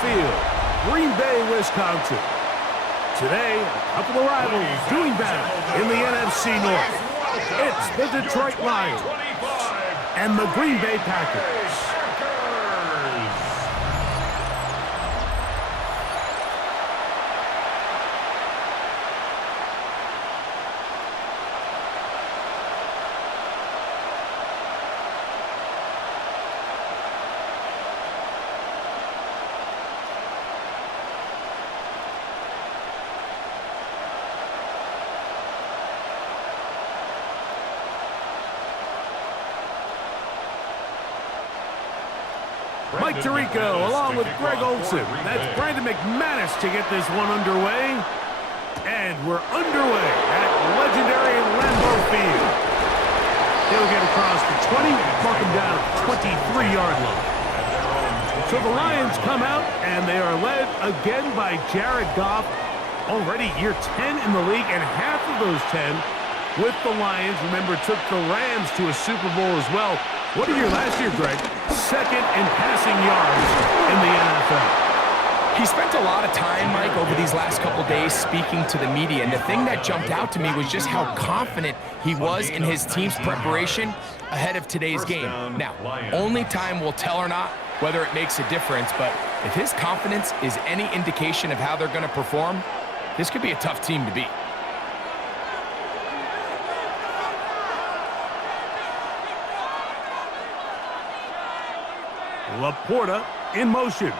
field, Green Bay, Wisconsin. Today, a couple of rivals doing battle in the NFC North. It's the Detroit Lions and the Green Bay Packers. Mike Tirico along with Greg Olson. That's Brandon McManus to get this one underway. And we're underway at legendary Lambeau Field. He'll get across the 20, mark him down at the 23-yard line. So the Lions come out, and they are led again by Jared Goff. Already year 10 in the league, and half of those 10 with the Lions. Remember, took the Rams to a Super Bowl as well. What a year last year, Greg. Second in passing yards in the NFL. He spent a lot of time, Mike, over these last couple days speaking to the media, and the thing that jumped out to me was just how confident he was in his team's preparation ahead of today's game. Now, only time will tell or not whether it makes a difference, but if his confidence is any indication of how they're going to perform, this could be a tough team to beat. Laporta in motion.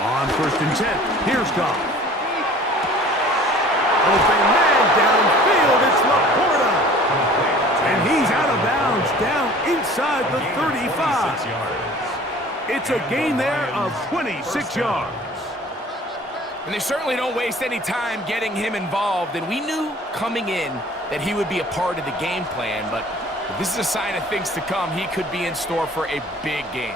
On 1st and 10, here's Goff. Open man downfield, it's Laporta. And he's out of bounds, down inside the 35. It's a gain there of 26 yards. And they certainly don't waste any time getting him involved, and we knew coming in that he would be a part of the game plan, but if this is a sign of things to come, he could be in store for a big game.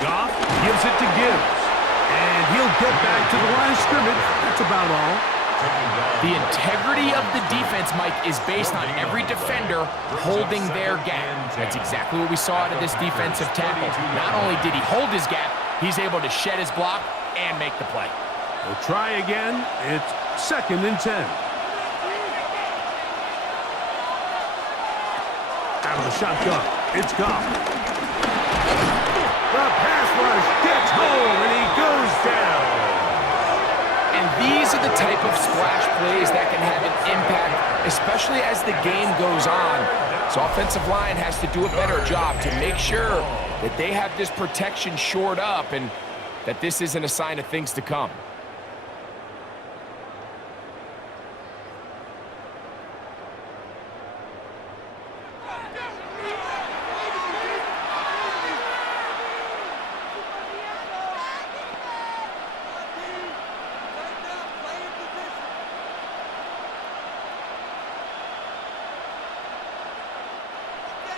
Goff gives it to Gibbs, and he'll get back to the line of scrimmage. That's about all. The integrity of the defense, Mike, is based on every defender holding their gap. That's exactly what we saw out of this defensive tackle. Not only did he hold his gap, he's able to shed his block and make the play. We'll try again. It's 2nd and 10. Out of the shotgun, it's Goff. The pass rush gets home, and he goes down. And these are the type of splash plays that can have an impact, especially as the game goes on. So offensive line has to do a better job to make sure that they have this protection shored up and that this isn't a sign of things to come.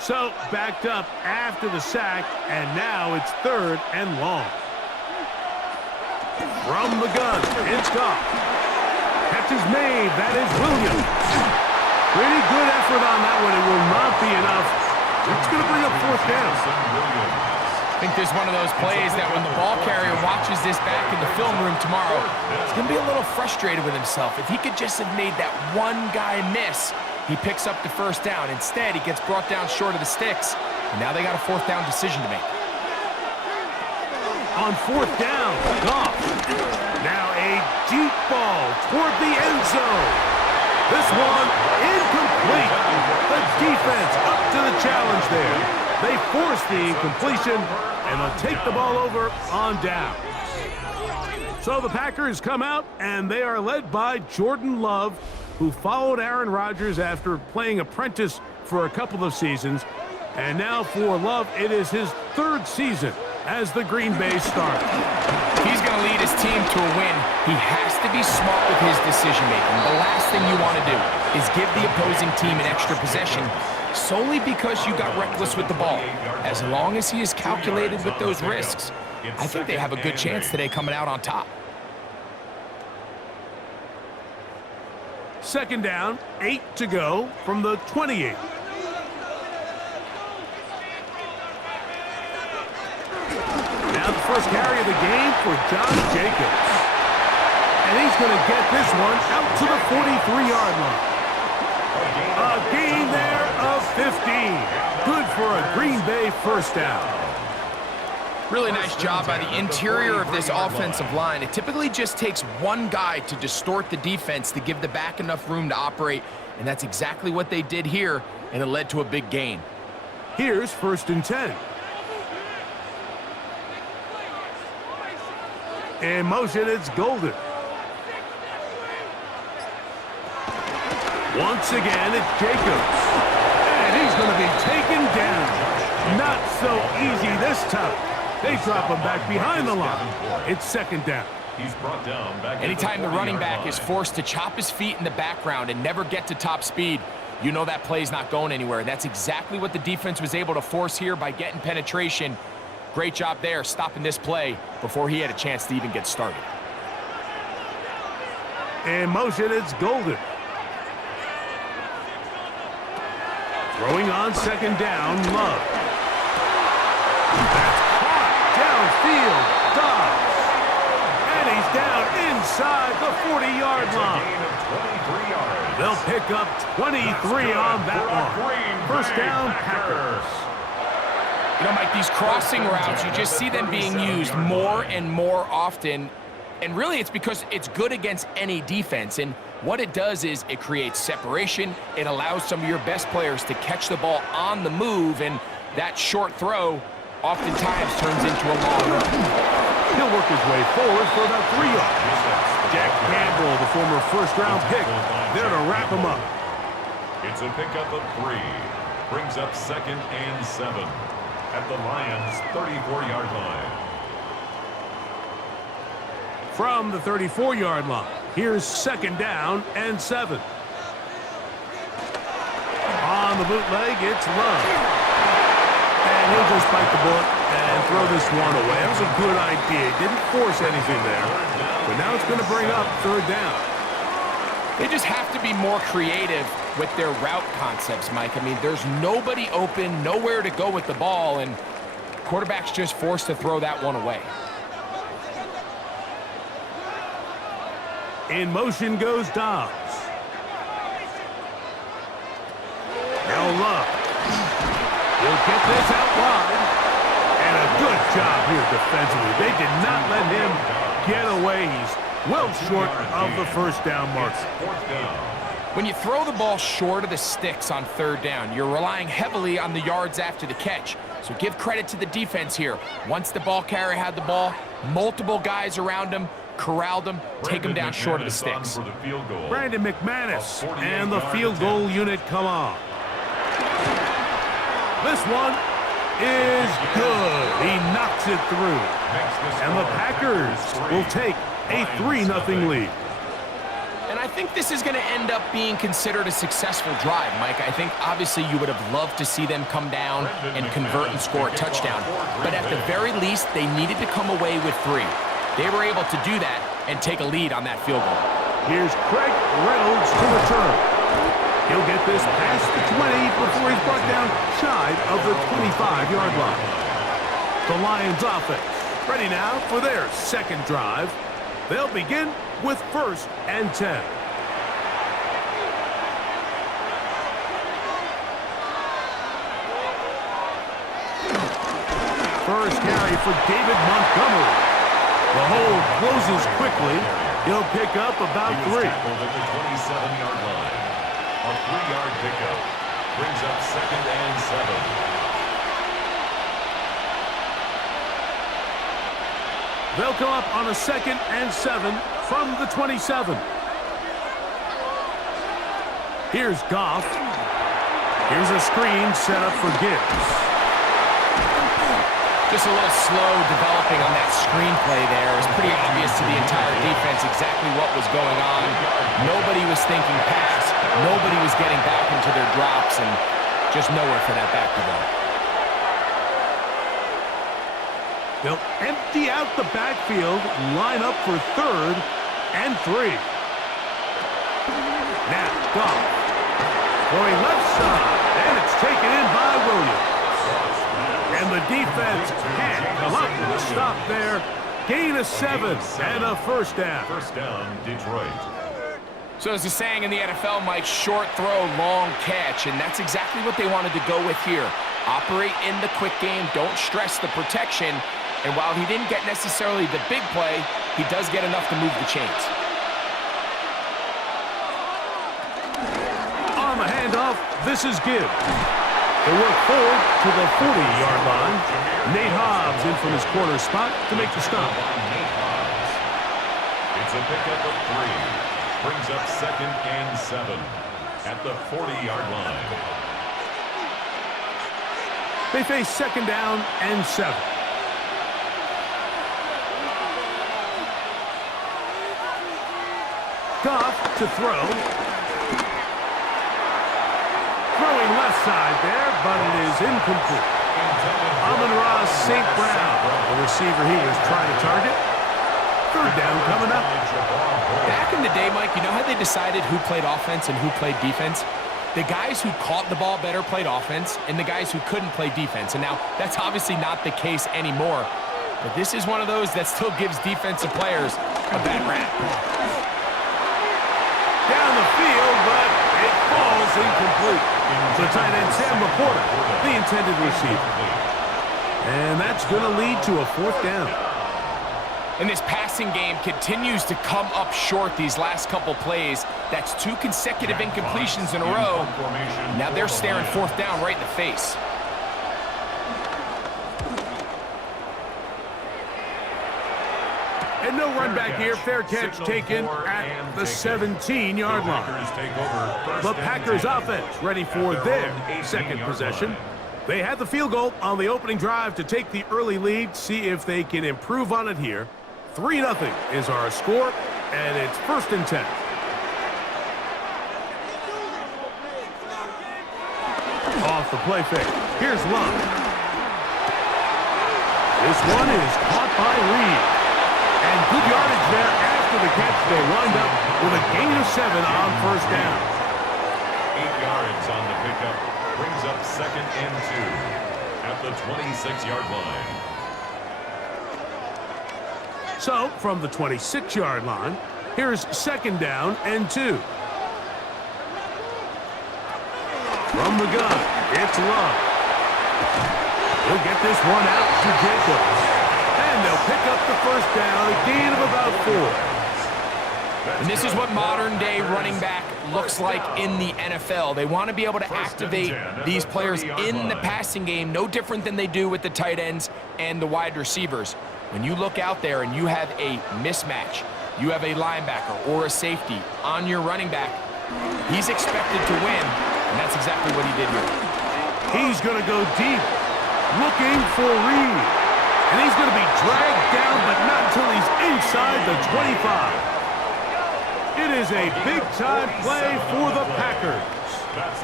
So, backed up after the sack, and now it's 3rd and long. From the gun, it's Goff. Catch is made, that is Williams. Pretty good effort on that one, it will not be enough. It's going to bring up 4th down. I think there's one of those plays that when the ball carrier watches this back in the film room tomorrow, he's going to be a little frustrated with himself. If he could just have made that one guy miss, he picks up the 1st down. Instead, he gets brought down short of the sticks, and now they got a 4th down decision to make. On 4th down, Goff. Now a deep ball toward the end zone. This one incomplete. The defense up to the challenge there. They force the incompletion, and they'll take the ball over on down. So the Packers come out, and they are led by Jordan Love, who followed Aaron Rodgers after playing apprentice for a couple of seasons. And now for Love, it is his 3rd season as the Green Bay starter. If he's going to lead his team to a win, he has to be smart with his decision-making. The last thing you want to do is give the opposing team an extra possession solely because you got reckless with the ball. As long as he is calculated with those risks, I think they have a good chance today coming out on top. 2nd down, 8 to go from the 28. Now Now the first carry of the game for Josh Jacobs. And he's going to get this one out to the 43-yard line. A gain there of 15. Good for a Green Bay first down. Really nice job by the interior of this offensive line. It typically just takes one guy to distort the defense to give the back enough room to operate, and that's exactly what they did here, and it led to a big gain. Here's 1st and 10. In motion, it's Golden. Once again, it's Jacobs. And he's going to be taken down. Not so easy this time. They drop him back behind the line. It's 2nd down. He's brought down back. Anytime the running back is forced to chop his feet in the background and never get to top speed, you know that play's not going anywhere. That's exactly what the defense was able to force here by getting penetration. Great job there, stopping this play before he had a chance to even get started. In motion, it's Golden. Throwing on 2nd down, Love. That's caught downfield, Dobbs. And he's down inside the 40-yard line. They'll pick up 23 on that one. First down, Packers. You know, Mike, these crossing routes, you just see them being used more and more often. And really, it's because it's good against any defense. And what it does is it creates separation. It allows some of your best players to catch the ball on the move. And that short throw oftentimes turns into a long run. He'll work his way forward for about 3 yards. Jack Campbell, the former first-round pick, there to wrap him up. It's a pickup of 3. Brings up 2nd and 7 at the Lions' 34-yard line. From the 34-yard line, here's 2nd down and 7. On the bootleg, it's Love. And he'll just bite the bullet and throw this one away. That was a good idea. Didn't force anything there. But now it's going to bring up 3rd down. They just have to be more creative with their route concepts, Mike. I mean, there's nobody open, nowhere to go with the ball, and quarterback's just forced to throw that one away. In motion goes Dobbs. Now Love. He'll get this out wide. And a good job here defensively. They did not let him get away. He's well short of the first down mark. When you throw the ball short of the sticks on 3rd down, you're relying heavily on the yards after the catch. So give credit to the defense here. Once the ball carrier had the ball, multiple guys around him, corralled him, take him down short of the sticks. Brandon McManus and the field goal unit come on. This one is good. He knocks it through. And the Packers will take a 3-0 lead. And I think this is going to end up being considered a successful drive, Mike. I think obviously you would have loved to see them come down and convert and score a touchdown. But at the very least, they needed to come away with 3. They were able to do that and take a lead on that field goal. Here's Craig Reynolds to return. He'll get this past the 20 before he's brought down shy of the 25-yard line. The Lions offense ready now for their 2nd drive. They'll begin with 1st and 10. First carry for David Montgomery. The hold closes quickly. He'll pick up about 3. At the 27-yard line. A 3-yard pickup. Brings up 2nd and 7. They'll come up on a 2nd and 7 from the 27. Here's Goff. Here's a screen set up for Gibbs. Just a little slow developing on that screenplay there. It was pretty obvious to the entire defense exactly what was going on. Nobody was thinking pass. Nobody was getting back into their drops, and just nowhere for that back to go. They'll empty out the backfield, line up for 3rd and 3. Now, Goff. Going left side, and it's taken in by Williams. And the the defense can't come up with a stop there. Gain of 7 and a first down. First down, Detroit. So as a saying in the NFL, Mike, short throw, long catch, and that's exactly what they wanted to go with here. Operate in the quick game, don't stress the protection, and while he didn't get necessarily the big play, he does get enough to move the chains. On the handoff, this is Gibbs. They work forward to the 40-yard line. Nate Hobbs in from his corner spot to make the stop. It's a pickup of 3. Brings up 2nd and 7 at the 40-yard line. They face 2nd down and 7. Goff to throw. Throwing left side there, but it is incomplete. Amon-Ra St. Brown, the receiver he was trying to target. 3rd down coming up. Back in the day, Mike, you know how they decided who played offense and who played defense? The guys who caught the ball better played offense, and the guys who couldn't play defense. And now, that's obviously not the case anymore. But this is one of those that still gives defensive players a bad rap. Down the field, but it falls incomplete. The tight end, Sam Laporta, the intended receiver. And that's going to lead to a 4th down. And this passing game continues to come up short these last couple plays. That's 2 consecutive incompletions in a row. Now they're staring 4th down right in the face. And no run back here. Fair catch taken at the 17-yard line. The Packers offense ready for their 2nd possession. They had the field goal on the opening drive to take the early lead. See if they can improve on it here. 3-0 is our score, and it's 1st and 10. Off the play fake. Here's Love. This one is caught by Reed. And good yardage there after the catch. They wind up with a gain of 7 on 1st down. 8 yards on the pickup. Brings up 2nd and 2 at the 26-yard line. So, from the 26-yard line, here's 2nd down and 2. From the gun, it's Love. He'll get this one out to Jacobs. And they'll pick up the 1st down, a gain of about 4. And this is what modern-day running back looks like in the NFL. They want to be able to activate these players in the passing game, no different than they do with the tight ends and the wide receivers. When you look out there and you have a mismatch, you have a linebacker or a safety on your running back, he's expected to win, and that's exactly what he did here. He's going to go deep, looking for Reed. And he's going to be dragged down, but not until he's inside the 25. It is a big-time play for the Packers.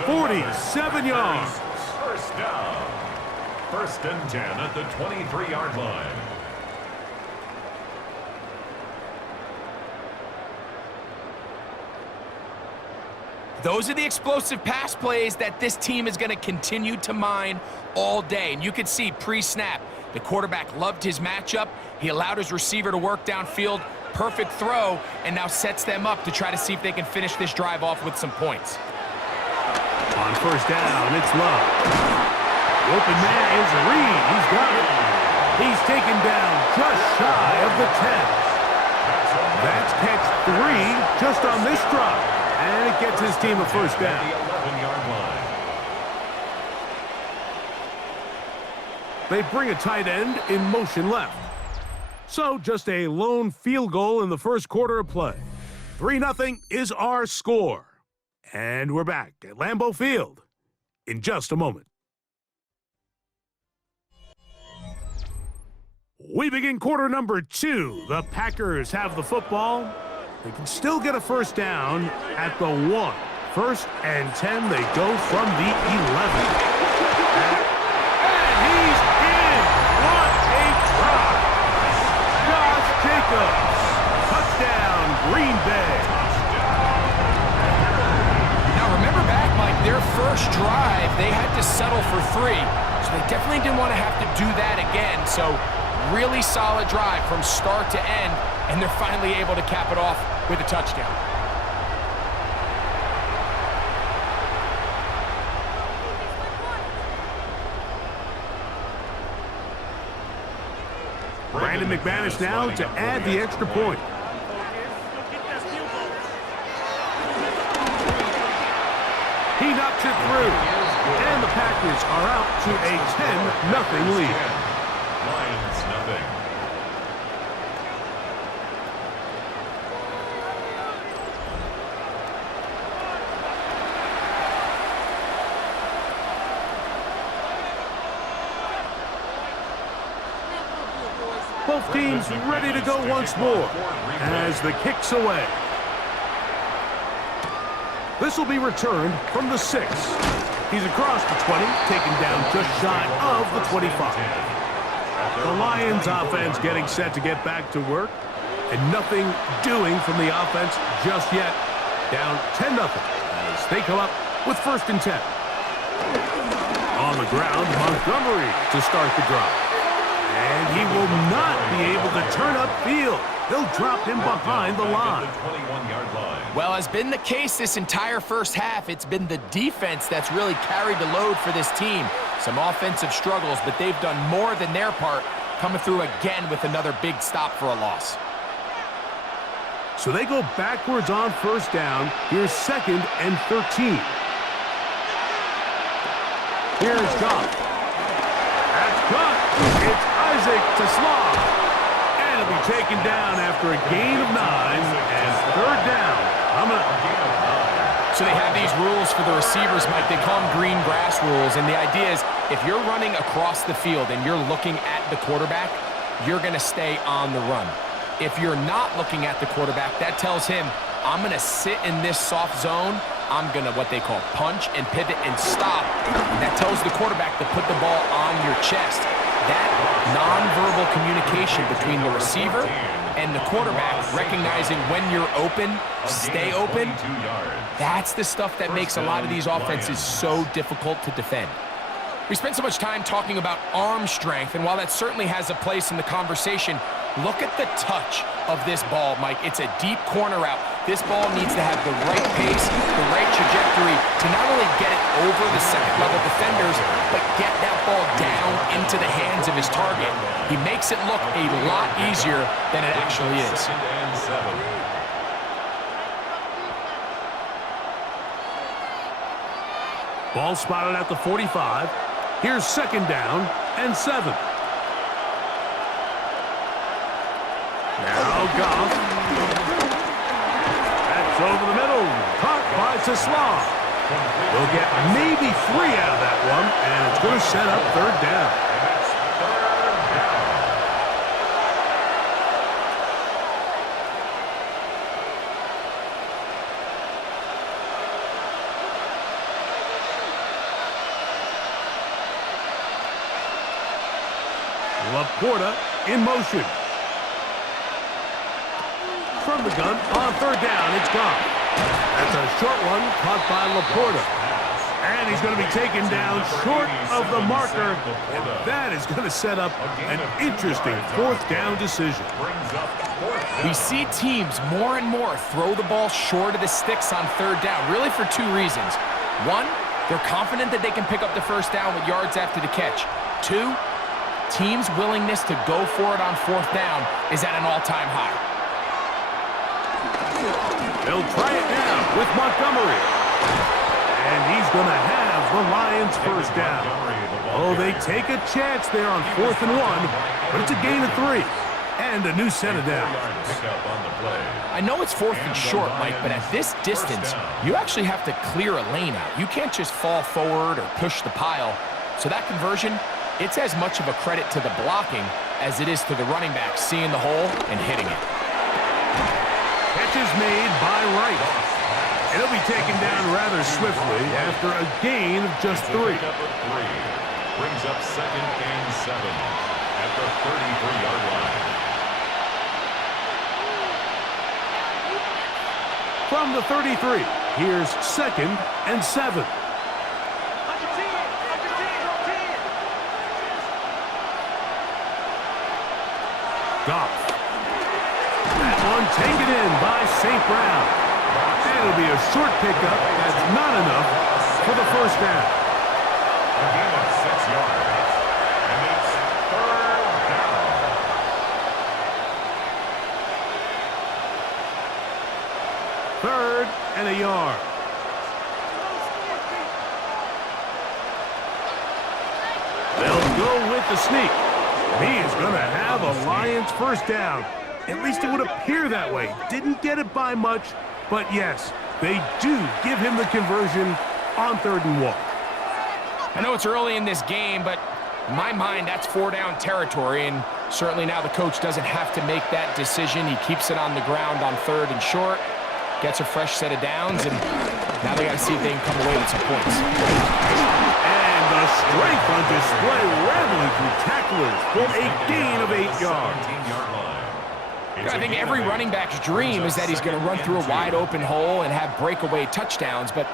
47 yards. First down. 1st and 10 at the 23-yard line. Those are the explosive pass plays that this team is going to continue to mine all day. And you can see pre-snap, the quarterback loved his matchup. He allowed his receiver to work downfield. Perfect throw, and now sets them up to try to see if they can finish this drive off with some points. On 1st down, it's Love. The open man is Reed. He's got it. He's taken down just shy of the 10. That's catch 3 just on this drive. And it gets his team a 1st down. The 11-yard line. They bring a tight end in motion left. So just a lone field goal in the 1st quarter of play. 3-0 is our score. And we're back at Lambeau Field in just a moment. We begin quarter number 2. The Packers have the football. They can still get a 1st down at the 1. 1st and 10, they go from the 11. And he's in! What a drop! Josh Jacobs, touchdown, Green Bay. Now remember back, Mike, their first drive, they had to settle for 3. So So they definitely didn't want to have to do that again. So really solid drive from start to end, and they're finally able to cap it off with a touchdown. Brandon McManus now to add the extra point. He knocks it through. And the Packers are out to a 10-0 lead. Lions nothing. Both teams ready to go once more as the kick's away. This will be returned from the 6. He's across the 20, taken down just shy of the 25. The Lions offense getting set to get back to work, and nothing doing from the offense just yet. Down 10-0 as they come up with 1st and 10. On the ground, Montgomery to start the drive. And he will not be able to turn upfield. They'll drop him behind the line. Well, as been the case this entire first half, it's been the defense that's really carried the load for this team. Some offensive struggles, but they've done more than their part, coming through again with another big stop for a loss. So they go backwards on 1st down. Here's 2nd and 13. Here's Goff. That's Goff. It's Isaac to Slaw. And it'll be taken down after a gain of 9 and 3rd down. So they have these rules for the receivers, Mike. They call them green grass rules. And the idea is if you're running across the field and you're looking at the quarterback, you're going to stay on the run. If you're not looking at the quarterback, that tells him, I'm going to sit in this soft zone. I'm going to what they call punch and pivot and stop. And that tells the quarterback to put the ball on your chest. That nonverbal communication between the receiver and the quarterback, recognizing when you're open, stay open, that's the stuff that makes a lot of these offenses so difficult to defend. We spent so much time talking about arm strength, and while that certainly has a place in the conversation, look at the touch of this ball, Mike. It's a deep corner route. This ball needs to have the right pace, the right trajectory to not only get it over the second-level defenders, but get that ball down into the hands of his target. He makes it look a lot easier than it actually is. Ball spotted at the 45. Here's 2nd down and 7. Now Goff. That's over the middle. Caught by Taslaw. They'll get maybe 3 out of that one, and it's going to set up 3rd down. Laporta in motion. From the gun on 3rd down, it's gone. That's a short one caught by Laporta. And he's going to be taken down short of the marker. And that is going to set up an interesting 4th down decision. We see teams more and more throw the ball short of the sticks on 3rd down, really for 2 reasons. 1, they're confident that they can pick up the 1st down with yards after the catch. 2, teams' willingness to go for it on 4th down is at an all-time high. They'll try it now with Montgomery. And he's going to have the Lions 1st down. Oh, they take a chance there on 4th and 1, but it's a gain of 3. And a new set of downs. I know it's 4th and short, Mike, but at this distance, you actually have to clear a lane out. You can't just fall forward or push the pile. So that conversion, it's as much of a credit to the blocking as it is to the running back seeing the hole and hitting it. Catch is made by Wright. It'll be taken down rather swiftly after a gain of just 3. Brings up 2nd and 7 at the 33-yard line. From the 33, here's 2nd and 7. Goff. That one taken in by St. Brown. And it'll be a short pickup. That's not enough for the first down. A gain of 6 yards. And it's third down. Third and a yard. They'll go with the sneak. He is going to have a Lions first down. At least it would appear that way. Didn't get it by much, but yes, they do give him the conversion on 3rd and 1. I know it's early in this game, but in my mind, that's 4-down territory, and certainly now the coach doesn't have to make that decision. He keeps it on the ground on 3rd and short, gets a fresh set of downs, and now they got to see if they can come away with some points. And the strength on display, rambling through tacklers for a gain of 8 yards. 17-yard line. I think every running back's dream is that he's going to run through a wide open hole and have breakaway touchdowns, but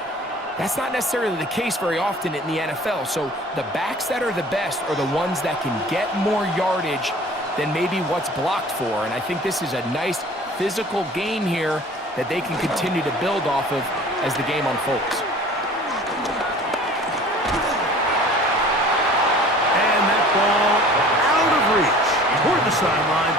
that's not necessarily the case very often in the NFL. So the backs that are the best are the ones that can get more yardage than maybe what's blocked for. And I think this is a nice physical game here that they can continue to build off of as the game unfolds. And that ball out of reach toward the sideline.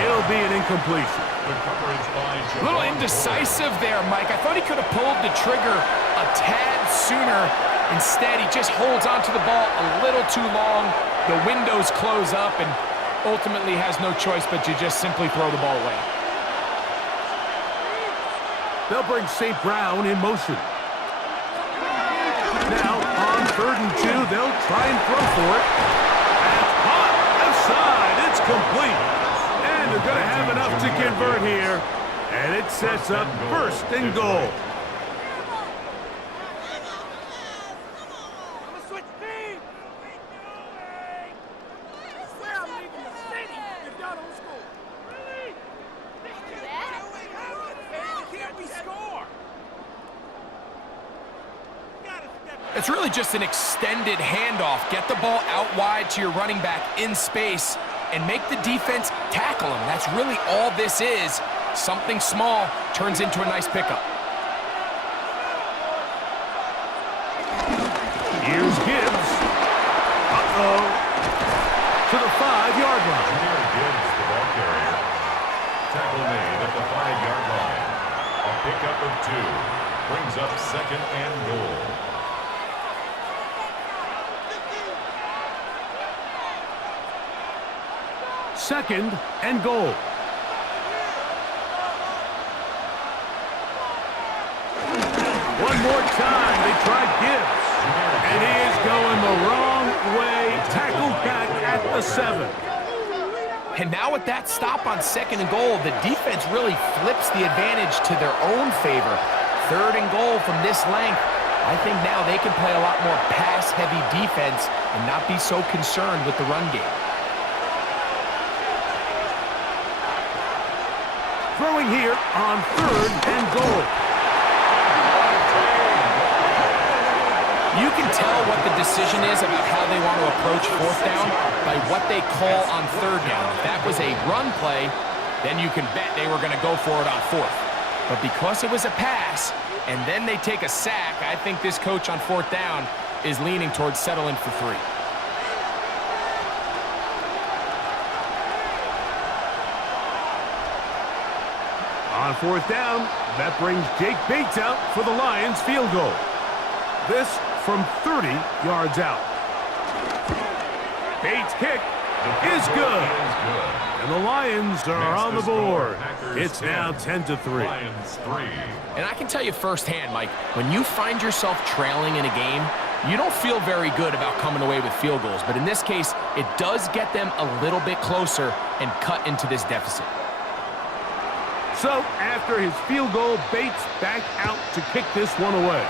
It'll be an incompletion. A little indecisive there, Mike. I thought he could have pulled the trigger a tad sooner. Instead, he just holds onto the ball a little too long. The windows close up and ultimately has no choice but to just simply throw the ball away. They'll bring St. Brown in motion. Now, on 3rd and 2, they'll try and throw for it. That's hot. Left side. It's complete. And they're going to have enough to convert here. And it sets up 1st and goal. It's really just an extended handoff. Get the ball out wide to your running back in space and make the defense tackle him. That's really all this is. Something small turns into a nice pickup. Here's Gibbs. Uh-oh. To the 5-yard line. Here Gibbs, the ball carrier. Tackle made at the 5-yard line. A pickup of 2. Brings up 2nd and goal. Second and goal. One more time, they try Gibbs. And he is going the wrong way. Tackled back at the 7. And now with that stop on 2nd and goal, the defense really flips the advantage to their own favor. 3rd and goal from this length. I think now they can play a lot more pass-heavy defense and not be so concerned with the run game. Throwing here on 3rd and goal. You can tell what the decision is about how they want to approach 4th down by what they call on 3rd down. If that was a run play, then you can bet they were going to go for it on 4th. But because it was a pass, and then they take a sack, I think this coach on 4th down is leaning towards settling for 3. On 4th down, that brings Jake Bates out for the Lions field goal. This from 30 yards out. Bates' kick is good. And the Lions are on the board. It's now 10-3. And I can tell you firsthand, Mike, when you find yourself trailing in a game, you don't feel very good about coming away with field goals. But in this case, it does get them a little bit closer and cut into this deficit. So, after his field goal, Bates back out to kick this one away.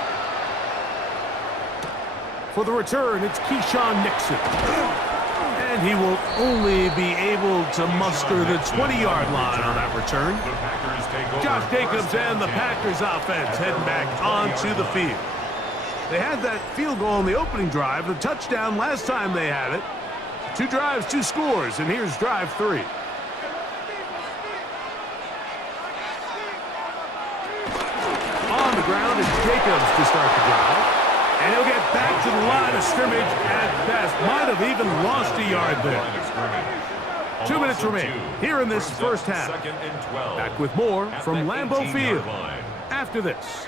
For the return, it's Keyshawn Nixon. And he will only be able to muster the 20-yard line on that return. Josh Jacobs and the Packers offense heading back onto the field. They had that field goal on the opening drive, the touchdown last time they had it. 2 drives, 2 scores, and here's drive 3. Jacobs to start the drive. And he'll get back to the line of scrimmage at best. Might have even lost a yard there. 2 minutes remain here in this first half. Back with more from Lambeau Field. After this,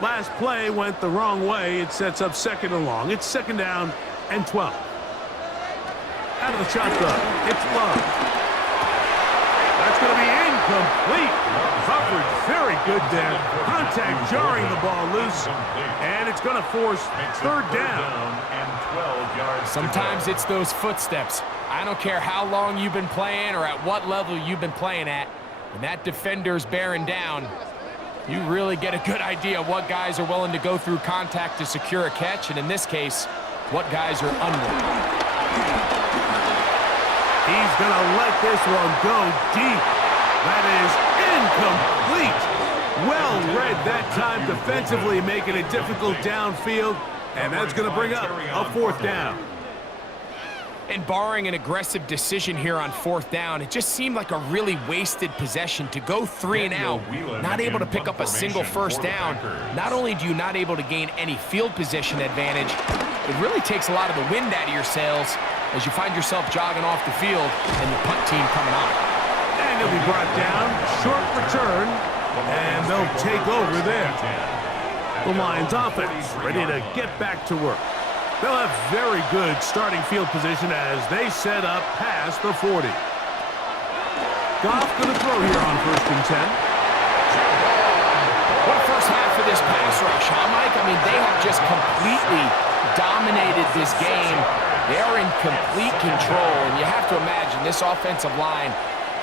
last play went the wrong way. It sets up second and long. It's second down and 12. Out of the shotgun, it's Love. That's going to be incomplete. Coverage very good there. Contact jarring the ball loose. And it's going to force third down. Sometimes it's those footsteps. I don't care how long you've been playing or at what level you've been playing at. When that defender's bearing down, you really get a good idea of what guys are willing to go through contact to secure a catch, and in this case, what guys are unwilling. He's going to let this one go deep. That is incomplete. Well read that time defensively, making it difficult downfield, and that's going to bring up a fourth down. And barring an aggressive decision here on fourth down, it just seemed like a really wasted possession to go 3 and out, not able to pick up a single first down. Not only do you not able to gain any field position advantage, it really takes a lot of the wind out of your sails as you find yourself jogging off the field and the punt team coming on. And he'll be brought down, short return, and they'll take over there. The Lions offense ready to get back to work. They'll have very good starting field position as they set up past the 40. Goff going to throw here on 1st and 10. What a first half for this pass rush, huh, Mike? I mean, they have just completely dominated this game. They are in complete control, and you have to imagine this offensive line,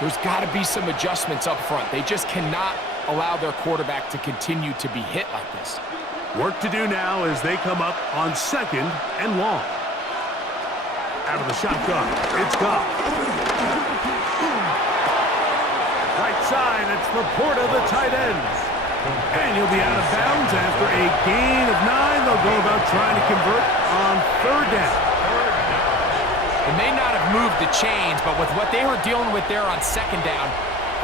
there's got to be some adjustments up front. They just cannot allow their quarterback to continue to be hit like this. Work to do now as they come up on 2nd and long. Out of the shotgun, it's Goff. Right side, it's Laporta, the tight end. And he'll be out of bounds after a gain of 9. They'll go about trying to convert on 3rd down. They may not have moved the chains, but with what they were dealing with there on 2nd down,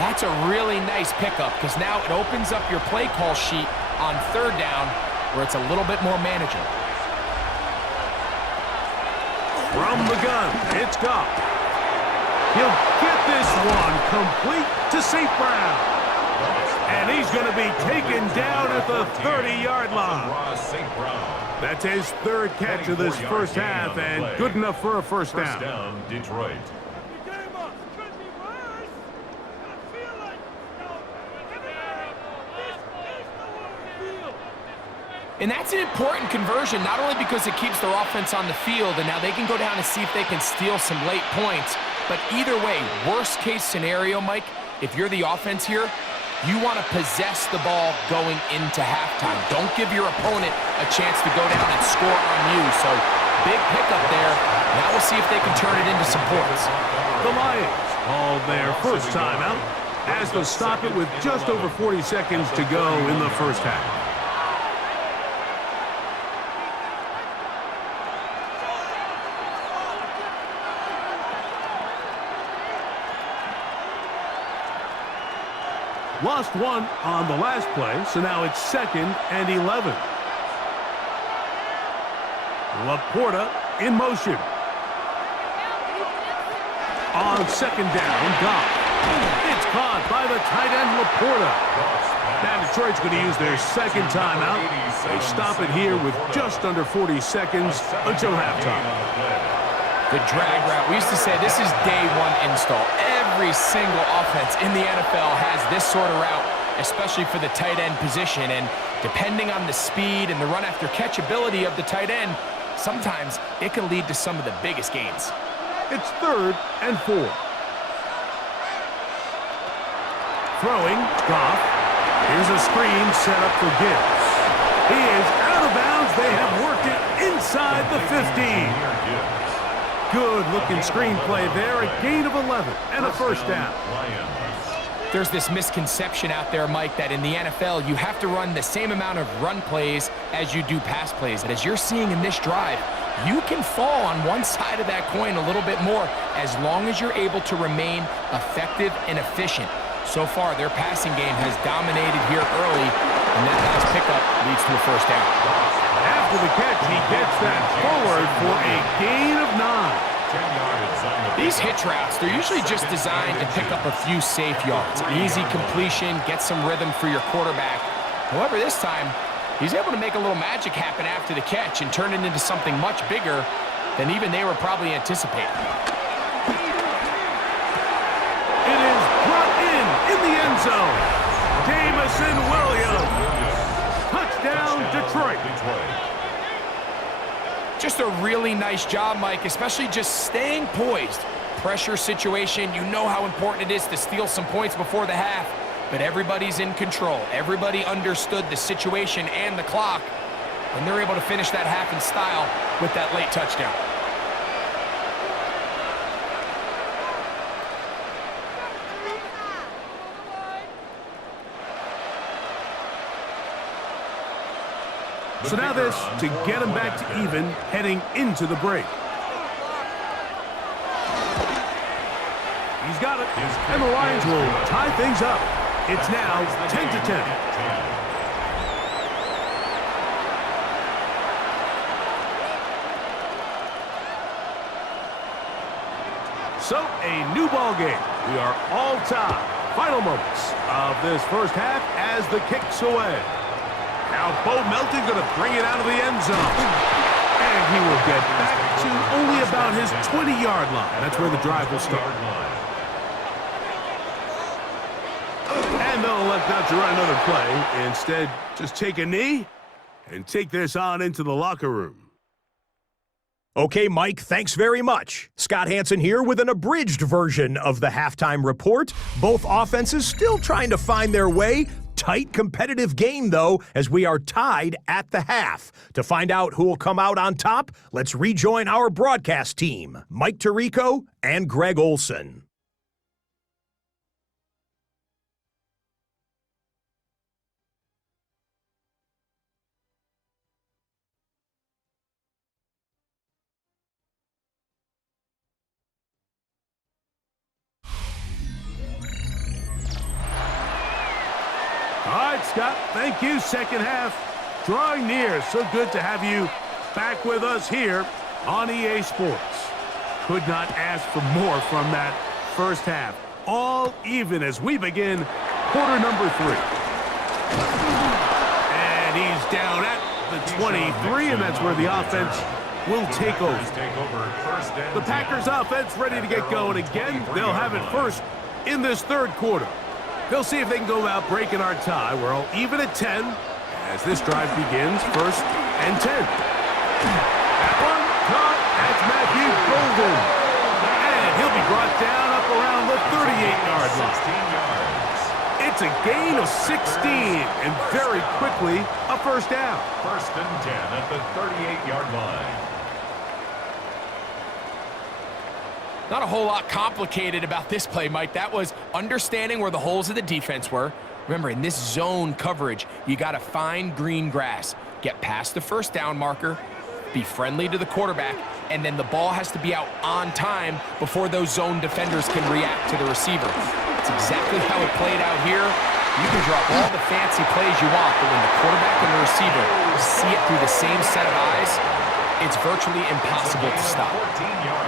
that's a really nice pickup because now it opens up your play call sheet on 3rd down where it's a little bit more manageable. From the gun, it's Goff. He'll get this one complete to St. Brown. And he's going to be taken down at the 30-yard line. That's his 3rd catch of this first half, and good enough for a first down. First down, Detroit. And that's an important conversion, not only because it keeps their offense on the field, and now they can go down and see if they can steal some late points. But either way, worst case scenario, Mike, if you're the offense here, you want to possess the ball going into halftime. Don't give your opponent a chance to go down and score on you. So big pickup there. Now we'll see if they can turn it into some points. The Lions called their first timeout as they'll stop it with just over 40 seconds to go in the first half. Lost 1 on the last play, so now it's 2nd and 11. Laporta in motion. On 2nd down, Goff. It's caught by the tight end, Laporta. Now Detroit's going to use their 2nd timeout. They stop it here with just under 40 seconds until halftime. The drag route. We used to say this is day 1 install. Every single offense in the NFL has this sort of route, especially for the tight end position. And depending on the speed and the run after catch ability of the tight end, sometimes it can lead to some of the biggest gains. It's 3rd and 4. Throwing, Goff. Here's a screen set up for Gibbs. He is out of bounds. They have worked it inside the 15. Good-looking screenplay there, a gain of 11 and a first down. There's this misconception out there, Mike, that in the NFL you have to run the same amount of run plays as you do pass plays. And as you're seeing in this drive, you can fall on one side of that coin a little bit more as long as you're able to remain effective and efficient. So far, their passing game has dominated here early, And that nice pickup leads to a first down. After the catch, he gets that forward for a gain of 9. 10 yards on the These hitch routes, they're usually just designed to pick up a few safe yards. An easy completion, get some rhythm for your quarterback. However, this time, he's able to make a little magic happen after the catch and turn it into something much bigger than even they were probably anticipating. It is brought in the end zone. Jamison Williams. Touchdown, Detroit. Just a really nice job, Mike, especially just staying poised. Pressure situation, you know how important it is to steal some points before the half, but everybody's in control. Everybody understood the situation and the clock, and they're able to finish that half in style with that late touchdown. So now this to get him back to even heading into the break. He's got it, and the Lions will tie things up. It's now 10-10. So a new ball game. We are all tied. Final moments of this first half as the kick's away. Now Bo Melton going to bring it out of the end zone. And he will get back to only about his 20-yard line. That's where the drive will start. And they'll elect not to run another play. Instead, just take a knee and take this on into the locker room. Okay, Mike, thanks very much. Scott Hansen here with an abridged version of the halftime report. Both offenses still trying to find their way. Tight competitive game, though, as we are tied at the half. To find out who will come out on top, let's rejoin our broadcast team, Mike Tirico and Greg Olson. All right, Scott, thank you. Second half drawing near. So good to have you back with us here on EA Sports. Could not ask for more from that first half. All even as we begin quarter number 3. And he's down at the 23, and that's where the offense will take over. The Packers offense ready to get going again. They'll have it first in this third quarter. They'll see if they can go about breaking our tie. We're all even at 10 as this drive begins. First and 10. That one caught. That's Matthew Golden. And he'll be brought down up around the 38-yard line. It's a gain of 16 and very quickly a first down. First and 10 at the 38-yard line. Not a whole lot complicated about this play, Mike. That was understanding where the holes of the defense were. Remember, in this zone coverage, you got to find green grass, get past the first down marker, be friendly to the quarterback, and then the ball has to be out on time before those zone defenders can react to the receiver. That's exactly how it played out here. You can drop all the fancy plays you want, but when the quarterback and the receiver see it through the same set of eyes, it's virtually impossible to stop.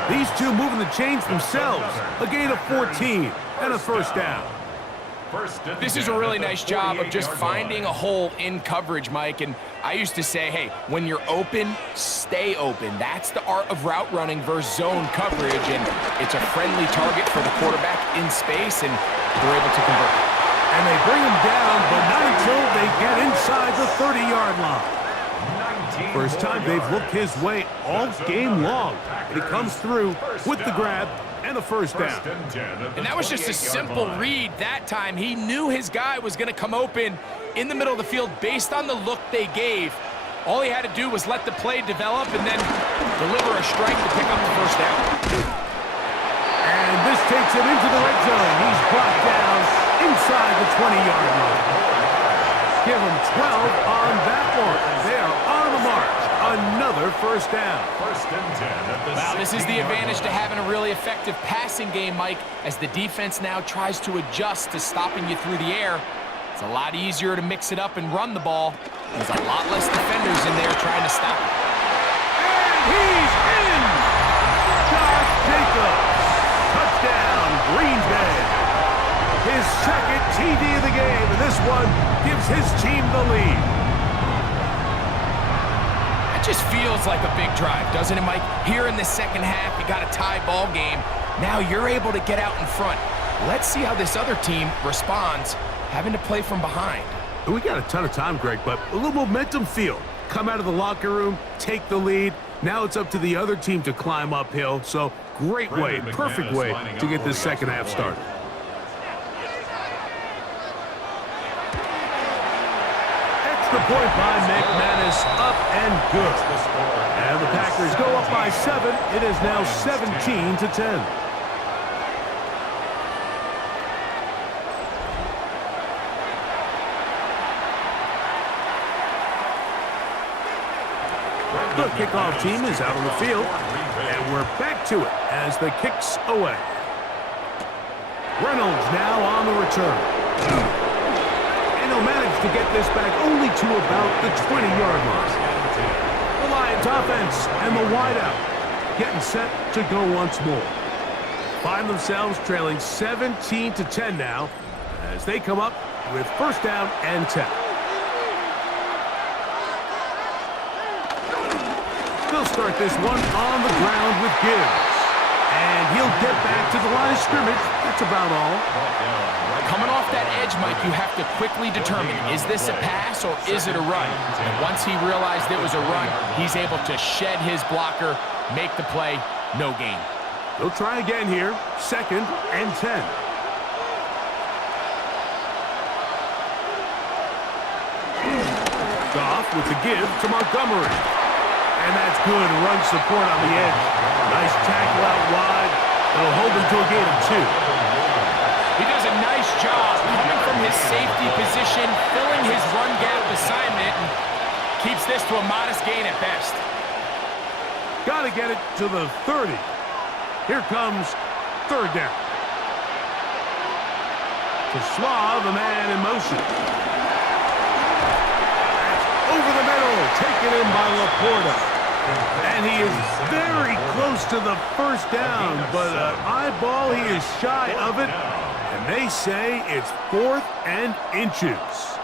These two moving the chains themselves. A gain of 14 and a first down. This is a really nice job of just finding a hole in coverage, Mike. And I used to say, hey, when you're open, stay open. That's the art of route running versus zone coverage. And it's a friendly target for the quarterback in space, and they're able to convert. And they bring him down, but not until they get inside the 30-yard line. First time they've looked his way all game long. And he comes through with the grab and a first down. And that was just a simple read that time. He knew his guy was going to come open in the middle of the field based on the look they gave. All he had to do was let the play develop and then deliver a strike to pick up the first down. And this takes him into the red zone. He's brought down inside the 20-yard line. Give him 12 on that one. They are on the mark. Another first down. First and 10. Wow, this is the advantage to having a really effective passing game, Mike, as the defense now tries to adjust to stopping you through the air. It's a lot easier to mix it up and run the ball. There's a lot less defenders in there trying to stop it. And he's in! Josh Jacobs. Touchdown, Green Bay. His second TD of the game, and this one gives his team the lead. It just feels like a big drive, doesn't it, Mike? Here in the second half, you got a tie ball game. Now you're able to get out in front. Let's see how this other team responds, having to play from behind. We got a ton of time, Greg, but a little momentum feel. Come out of the locker room, take the lead. Now it's up to the other team to climb uphill. So great way, perfect way to get this second half started. Extra point by McManus, up and good. And the Packers go up by 7. It is now 17-10. The kickoff team is out on the field, and we're back to it as the kick's away. Reynolds now on the return. And he'll manage to get this back only to about the 20-yard line. The Lions offense and the wideout getting set to go once more. Find themselves trailing 17-10 now as they come up with first down and 10. They'll start this one on the ground with Gibbs. And he'll get back to the line of scrimmage. That's about all. Coming off that edge, Mike, you have to quickly determine, is this a pass or is it a run? And once he realized it was a run, he's able to shed his blocker, make the play, no gain. They'll try again here. Second and 10. Goff with the give to Montgomery. And that's good run support on the edge. Nice tackle out wide. It'll hold him to a gain of 2. He does a nice job coming from his safety position, filling his run gap assignment, and keeps this to a modest gain at best. Got to get it to the 30. Here comes third down. To Suave, the man in motion. That's over the middle, taken in by Laporta. And he is very close to the first down, but an eyeball, he is shy of it. And they say it's 4th and inches.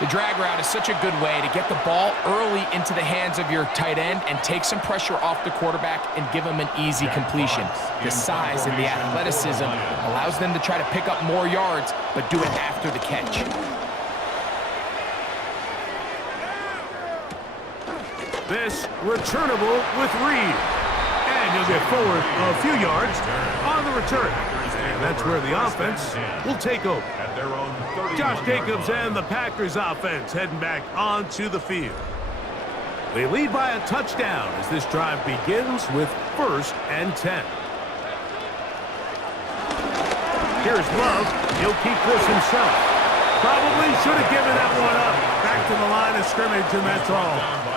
The drag route is such a good way to get the ball early into the hands of your tight end and take some pressure off the quarterback and give him an easy completion. The size and the athleticism allows them to try to pick up more yards, but do it after the catch. This returnable with Reed. And he'll get forward a few yards on the return. And that's where the offense will take over. Josh Jacobs and the Packers offense heading back onto the field. They lead by a touchdown as this drive begins with 1st and 10. Here's Love. He'll keep this himself. Probably should have given that one up. Back to the line of scrimmage, and that's all.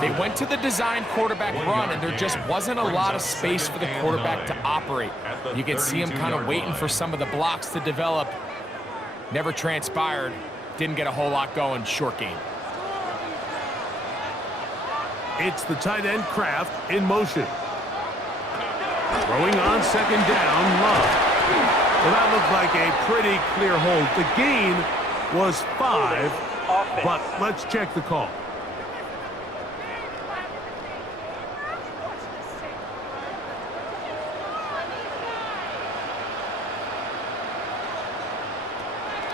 They went to the design quarterback run, and there just wasn't a lot of space for the quarterback to operate. You can see him kind of waiting for some of the blocks to develop. Never transpired. Didn't get a whole lot going. Short game. It's the tight end Kraft in motion. Throwing on second down, Love. Well, that looked like a pretty clear hold. The gain was 5, but let's check the call.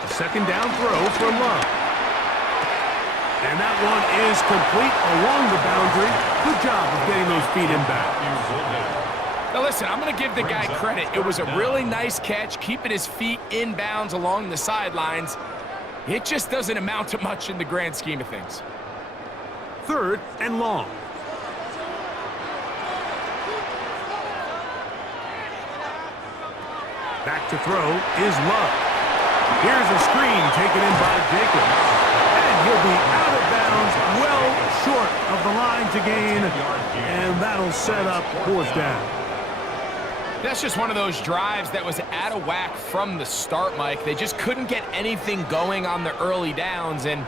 Second down throw from Love. And that one is complete along the boundary. Good job of getting those feet in back. Now listen, I'm going to give the guy credit. It was a really nice catch, keeping his feet inbounds along the sidelines. It just doesn't amount to much in the grand scheme of things. 3rd and long. Back to throw is Love. Here's a screen taken in by Jacobs. And he'll be out of bounds, well short of the line to gain. And that'll set up 4th down. That's just one of those drives that was out of whack from the start, Mike. They just couldn't get anything going on the early downs, and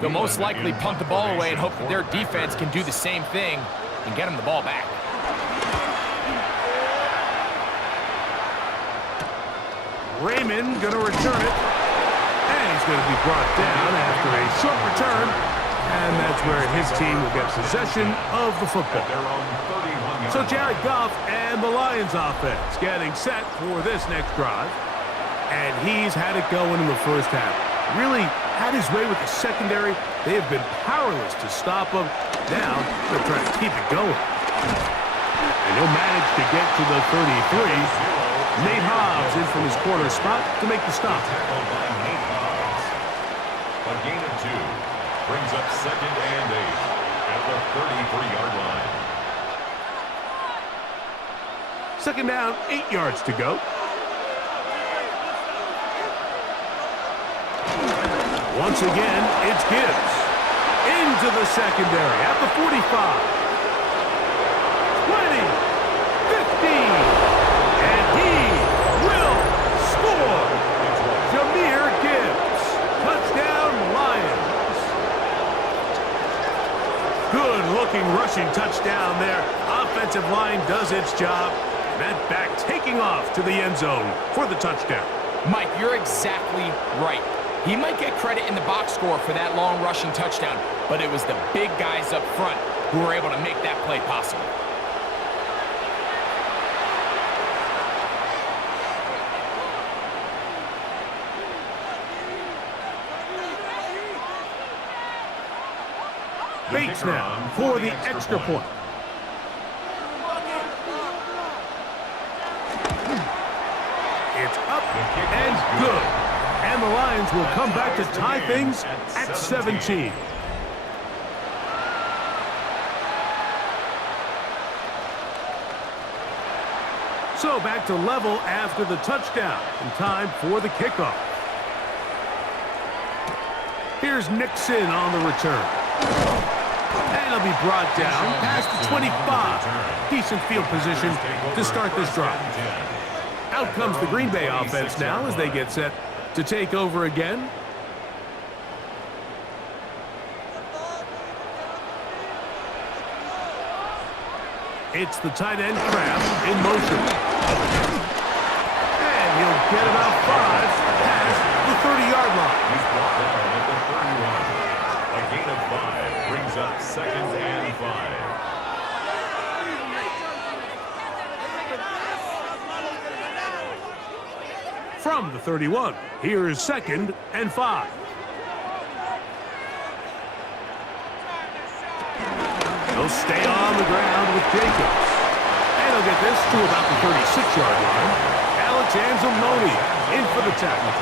they'll most likely punt the ball away and hope that their defense can do the same thing and get them the ball back. Raymond going to return it, and he's going to be brought down after a short return, and that's where his team will get possession of the football. So Jared Goff and the Lions offense getting set for this next drive, and he's had it going in the first half. Really had his way with the secondary. They have been powerless to stop him. Now they're trying to keep it going, and he'll manage to get to the 33. Nate Hobbs in from his corner spot to make the stop. Tackled by Nate Hobbs. A gain of 2 brings up 2nd and 8 at the 33-yard line. 2nd down, 8 yards to go. Once again, it's Gibbs. Into the secondary at the 45. 20. 15. And he will score. Jahmyr Gibbs. Touchdown, Lions. Good-looking rushing touchdown there. Offensive line does its job. That back taking off to the end zone for the touchdown. Mike, you're exactly right. He might get credit in the box score for that long rushing touchdown, but it was the big guys up front who were able to make that play possible. Bates now for the extra point. It's up and good. And the Lions will come back to tie things at 17. So back to level after the touchdown. And time for the kickoff. Here's Nixon on the return. And he'll be brought down past the 25. Decent field position to start this drive. Out comes the Green Bay offense now as they get set to take over again. It's the tight end Kraft in motion. And he'll get about 5 past the 30-yard line. He's brought down at the 31. A gain of 5 brings up 2nd and 5. From the 31, here is 2nd and 5. He'll stay on the ground with Jacobs. And he'll get this to about the 36-yard line. Alex Anzalone in for the tackle.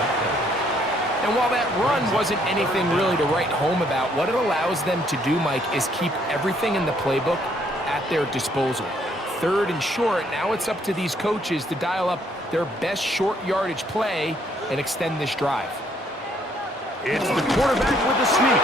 And while that run wasn't anything really to write home about, what it allows them to do, Mike, is keep everything in the playbook at their disposal. 3rd and short, now it's up to these coaches to dial up their best short yardage play and extend this drive. It's the quarterback with the sneak.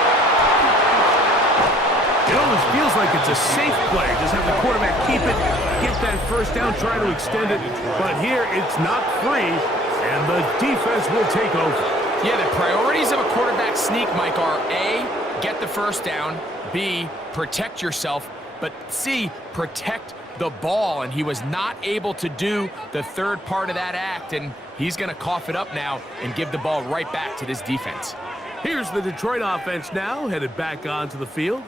It almost feels like it's a safe play. Just have the quarterback keep it, get that first down, try to extend it. But here it's not free, and the defense will take over. Yeah, the priorities of a quarterback sneak, Mike, are A, get the first down, B, protect yourself, but C, protect the ball, and he was not able to do the third part of that act, and he's going to cough it up now and give the ball right back to this defense. Here's the Detroit offense now, headed back onto the field.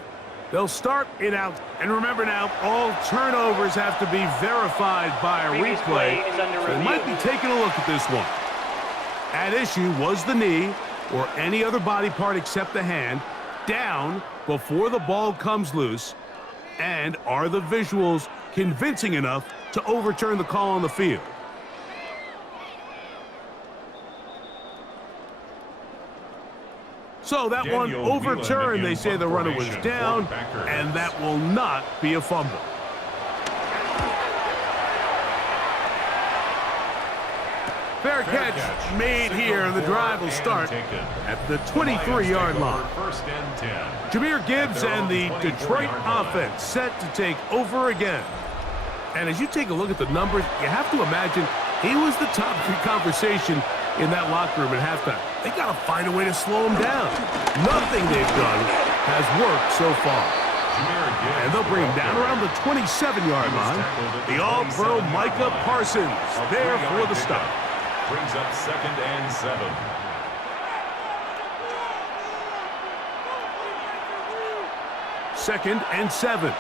They'll start it out, and remember now, all turnovers have to be verified by a replay. So they might be taking a look at this one. At issue was the knee, or any other body part except the hand, down before the ball comes loose, and are the visuals convincing enough to overturn the call on the field? So that one overturned. They say the runner was down, and that will not be a fumble. Fair catch made here, and the drive will start at the 23-yard line. Jahmyr Gibbs and the Detroit offense set to take over again. And as you take a look at the numbers, you have to imagine he was the top conversation in that locker room at halftime. They got to find a way to slow him down. Nothing they've done has worked so far. And they'll bring him down around the 27-yard line. The all-pro Micah Parsons there for the stop. Brings up 2nd and 7. Second and 7.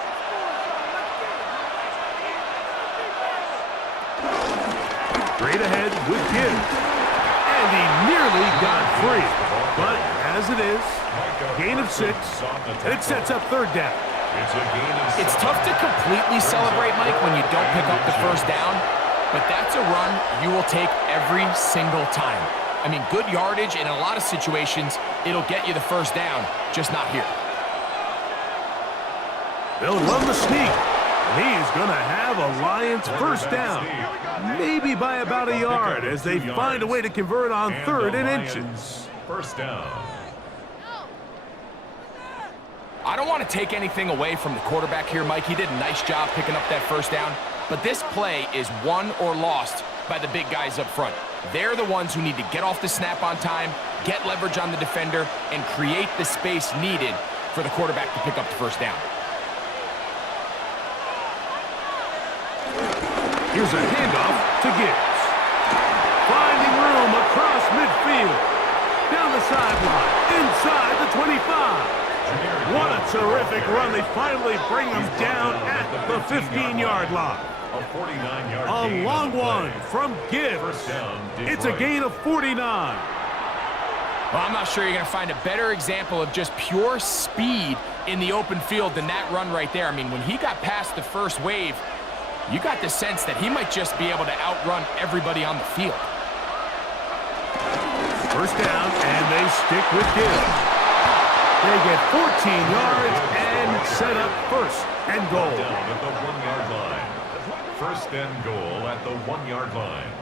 Straight ahead with Gibbs. And he nearly got free. But as it is, gain of 6, and it sets up 3rd down. It's tough to completely celebrate, Mike, when you don't pick up the 1st down, but that's a run you will take every single time. I mean, good yardage, and in a lot of situations, it'll get you the 1st down, just not here. They'll run the sneak. He's going to have a Lions 1st down. Maybe by about a yard as they find a way to convert on 3rd and inches. 1st down. I don't want to take anything away from the quarterback here, Mike. He did a nice job picking up that 1st down. But this play is won or lost by the big guys up front. They're the ones who need to get off the snap on time, get leverage on the defender, and create the space needed for the quarterback to pick up the 1st down. Here's a handoff to Gibbs. Finding room across midfield. Down the sideline, inside the 25. What a terrific run. They finally bring him down at the 15-yard line. A long one from Gibbs. It's a gain of 49. Well, I'm not sure you're going to find a better example of just pure speed in the open field than that run right there. I mean, when he got past the 1st wave, you got the sense that he might just be able to outrun everybody on the field. 1st down, and they stick with Gibbs. They get 14 yards and set up 1st and goal. Down at the 1-yard line. 1st and goal at the 1-yard line.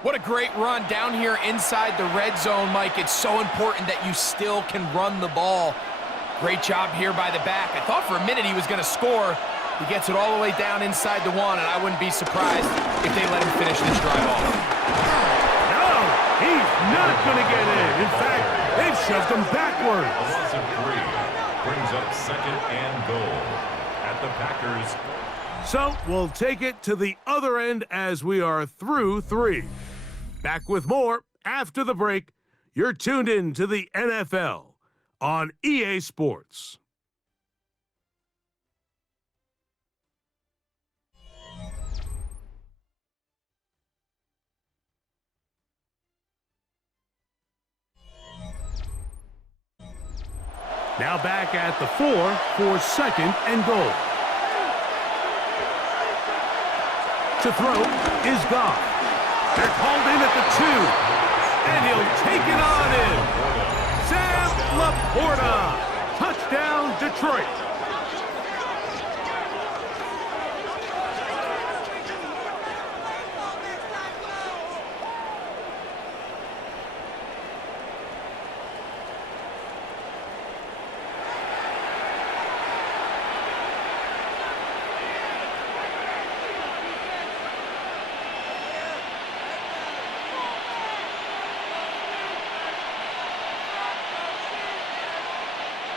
What a great run down here inside the red zone, Mike. It's so important that you still can run the ball. Great job here by the back. I thought for a minute he was going to score. He gets it all the way down inside the 1, and I wouldn't be surprised if they let him finish this drive off. No, he's not going to get in. In fact, they've shoved him backwards. A loss of 3 brings up 2nd and goal at the Packers. So we'll take it to the other end as we are through 3. Back with more after the break. You're tuned in to the NFL on EA Sports. Now back at the 4 for 2nd and goal. To throw is Goff. They're called in at the 2. And he'll take it on in. Sam Laporta. Touchdown, Detroit.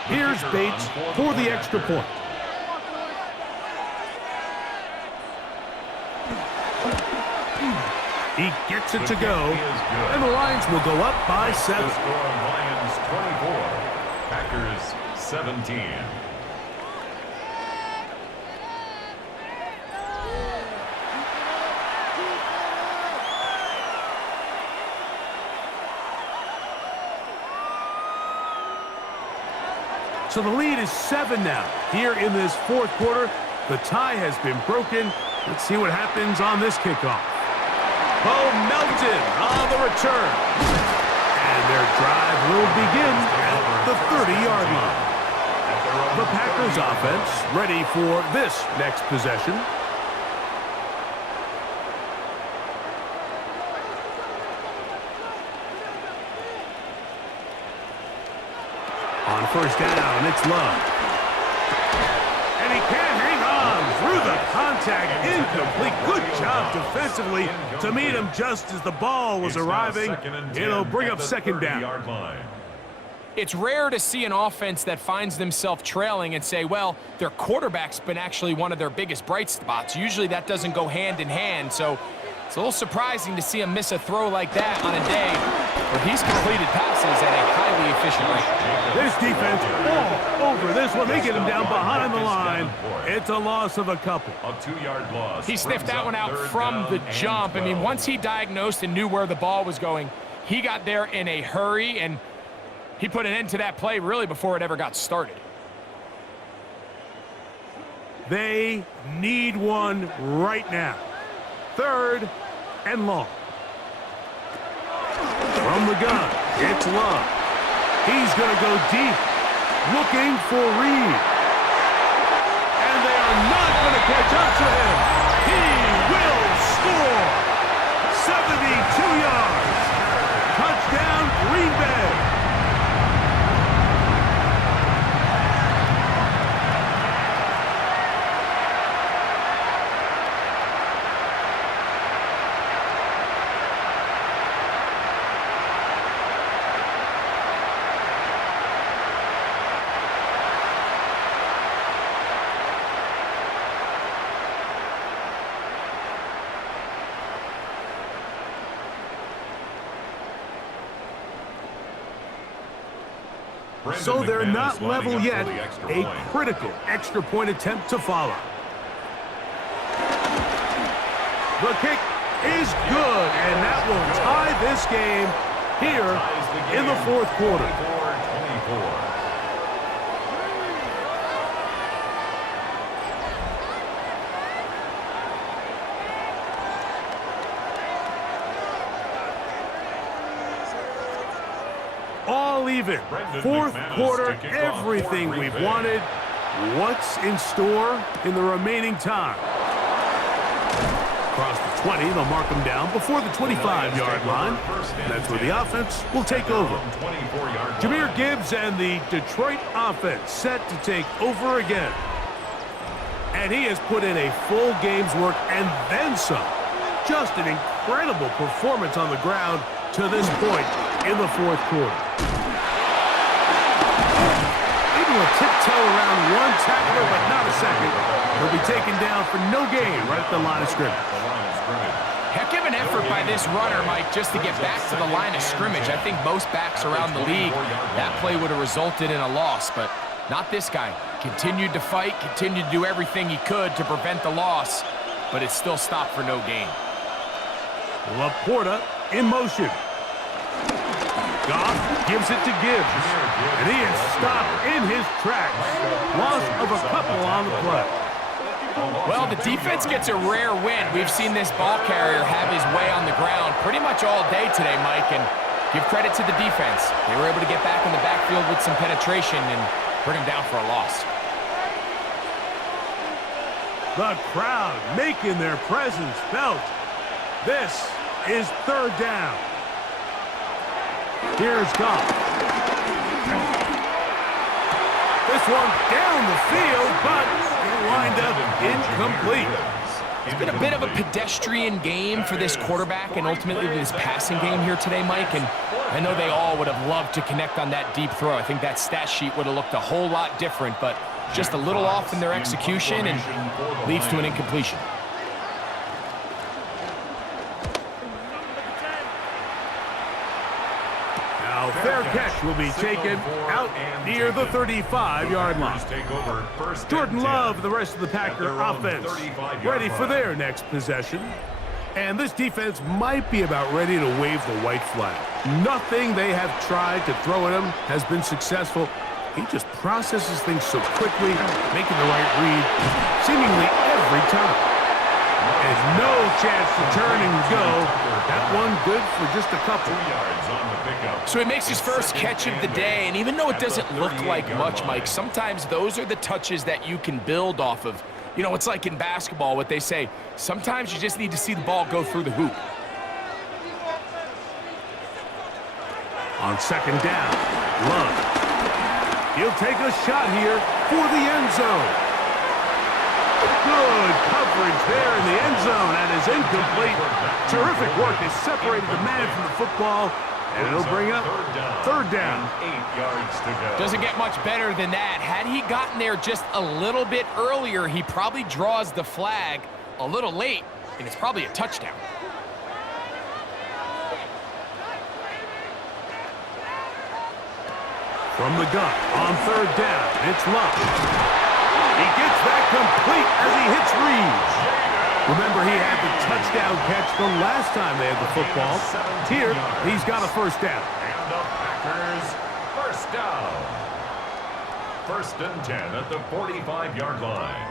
Here's Bates for the extra point. He gets it to go, and the Lions will go up by 7. The score, Lions 24, Packers 17. So the lead is 7 now. Here in this 4th quarter, the tie has been broken. Let's see what happens on this kickoff. Bo Melton on the return. And their drive will begin at the 30-yard line. The Packers offense ready for this next possession. On 1st down, it's Love. And he can't hang on through contact, incomplete. Good job defensively to meet him just as the ball was arriving. It'll bring up second down. It's rare to see an offense that finds themselves trailing and say, well, their quarterback's been actually one of their biggest bright spots. Usually that doesn't go hand in hand, so it's a little surprising to see him miss a throw like that on a day where he's completed passes at a highly efficient rate. This defense all over this one. They get him down behind the line. It's a loss of a couple. A 2-yard loss. He sniffed that one out from the jump. I mean, once he diagnosed and knew where the ball was going, he got there in a hurry, and he put an end to that play really before it ever got started. They need one right now. 3rd and long. From the gun, it's Love. He's going to go deep, looking for Reed. And they are not going to catch up to him. He will score. 72 yards. Touchdown, Green Bay. So they're not level yet. A critical extra point attempt to follow. The kick is good, and that will tie this game here in the 4th quarter. 24-24. All even. 4th quarter, everything we've wanted. What's in store in the remaining time? Across the 20, they'll mark them down before the 25-yard line. That's where the offense will take over. Jahmyr Gibbs and the Detroit offense set to take over again. And he has put in a full game's work and then some. Just an incredible performance on the ground to this point in the 4th quarter. Able to tiptoe around one tackler, but not a second. He'll be taken down for no gain right at the line of scrimmage. Heck of an effort by this runner, Mike, just to get back to the line of scrimmage. I think most backs around the league, that play would have resulted in a loss, but not this guy. Continued to fight, continued to do everything he could to prevent the loss, but it still stopped for no gain. Laporta in motion. Goff gives it to Gibbs, and he is stopped in his tracks. Loss of a couple on the play. Well, the defense gets a rare win. We've seen this ball carrier have his way on the ground pretty much all day today, Mike, and give credit to the defense. They were able to get back in the backfield with some penetration and bring him down for a loss. The crowd making their presence felt. This is 3rd down. Here's Goff. This one down the field, but it lined up incomplete. It's been a bit of a pedestrian game for this quarterback and ultimately this passing game here today, Mike, and I know they all would have loved to connect on that deep throw. I think that stat sheet would have looked a whole lot different, but just a little off in their execution and leads to an incompletion. Now fair catch will be taken out near the 35-yard line. Jordan Love and the rest of the Packer offense ready for their next possession. And this defense might be about ready to wave the white flag. Nothing they have tried to throw at him has been successful. He just processes things so quickly, making the right read seemingly every time. And no chance to turn and go. That one good for just a couple. So he makes his first catch of the day, and even though it doesn't look like much, Mike, sometimes those are the touches that you can build off of. You know, it's like in basketball, what they say, sometimes you just need to see the ball go through the hoop. On 2nd down, Love. He'll take a shot here for the end zone. Good coverage there in the end zone. That is incomplete. Terrific work. They separated the man from the football, and it'll bring up third down. 8 yards to go. Doesn't get much better than that. Had he gotten there just a little bit earlier, he probably draws the flag a little late, and it's probably a touchdown. From the gun on third down, it's Love. He gets that complete as he hits Reeves. Remember, he had the touchdown catch the last time they had the football. Here, he's got a first down. And the Packers, first down. 1st and 10 at the 45-yard line.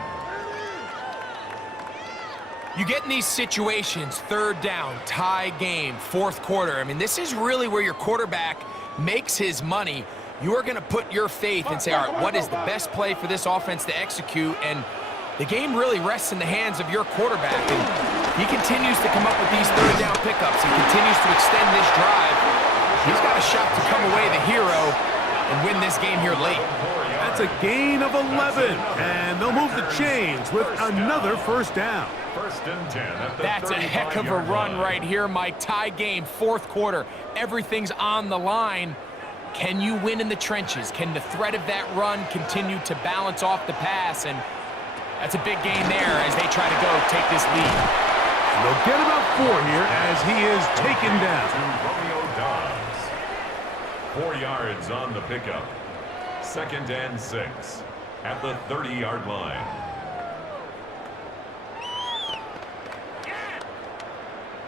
You get in these situations, third down, tie game, fourth quarter. I mean, this is really where your quarterback makes his money. You are going to put your faith and say, all right, what is the best play for this offense to execute? And the game really rests in the hands of your quarterback. And he continues to come up with these third down pickups. He continues to extend this drive. He's got a shot to come away the hero and win this game here late. That's a gain of 11, and they'll move the chains with another first down. 1st and 10 at the That's a heck of a run right here, Mike. Tie game, fourth quarter. Everything's on the line. Can you win in the trenches? Can the threat of that run continue to balance off the pass? And that's a big gain there as they try to go take this lead. And they'll get about 4 here as he is taken down. Romeo Dobbs. 4 yards on the pickup. 2nd and 6 at the 30-yard line.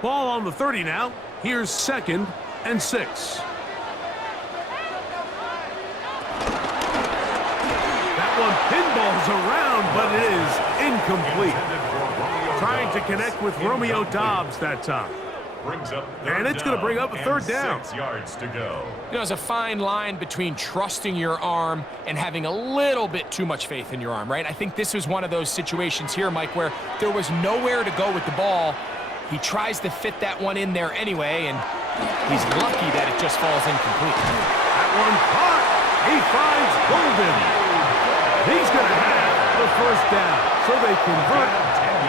Ball on the 30 now. Here's 2nd and 6. That one pinballs around, but it is incomplete. Trying to connect with Romeo Dobbs that time. And it's going to bring up a third down. 6 yards to go. You know, there's a fine line between trusting your arm and having a little bit too much faith in your arm, right? I think this was one of those situations here, Mike, where there was nowhere to go with the ball. He tries to fit that one in there anyway, and he's lucky that it just falls incomplete. That one caught. He finds Golden. He's going to have the first down. So they convert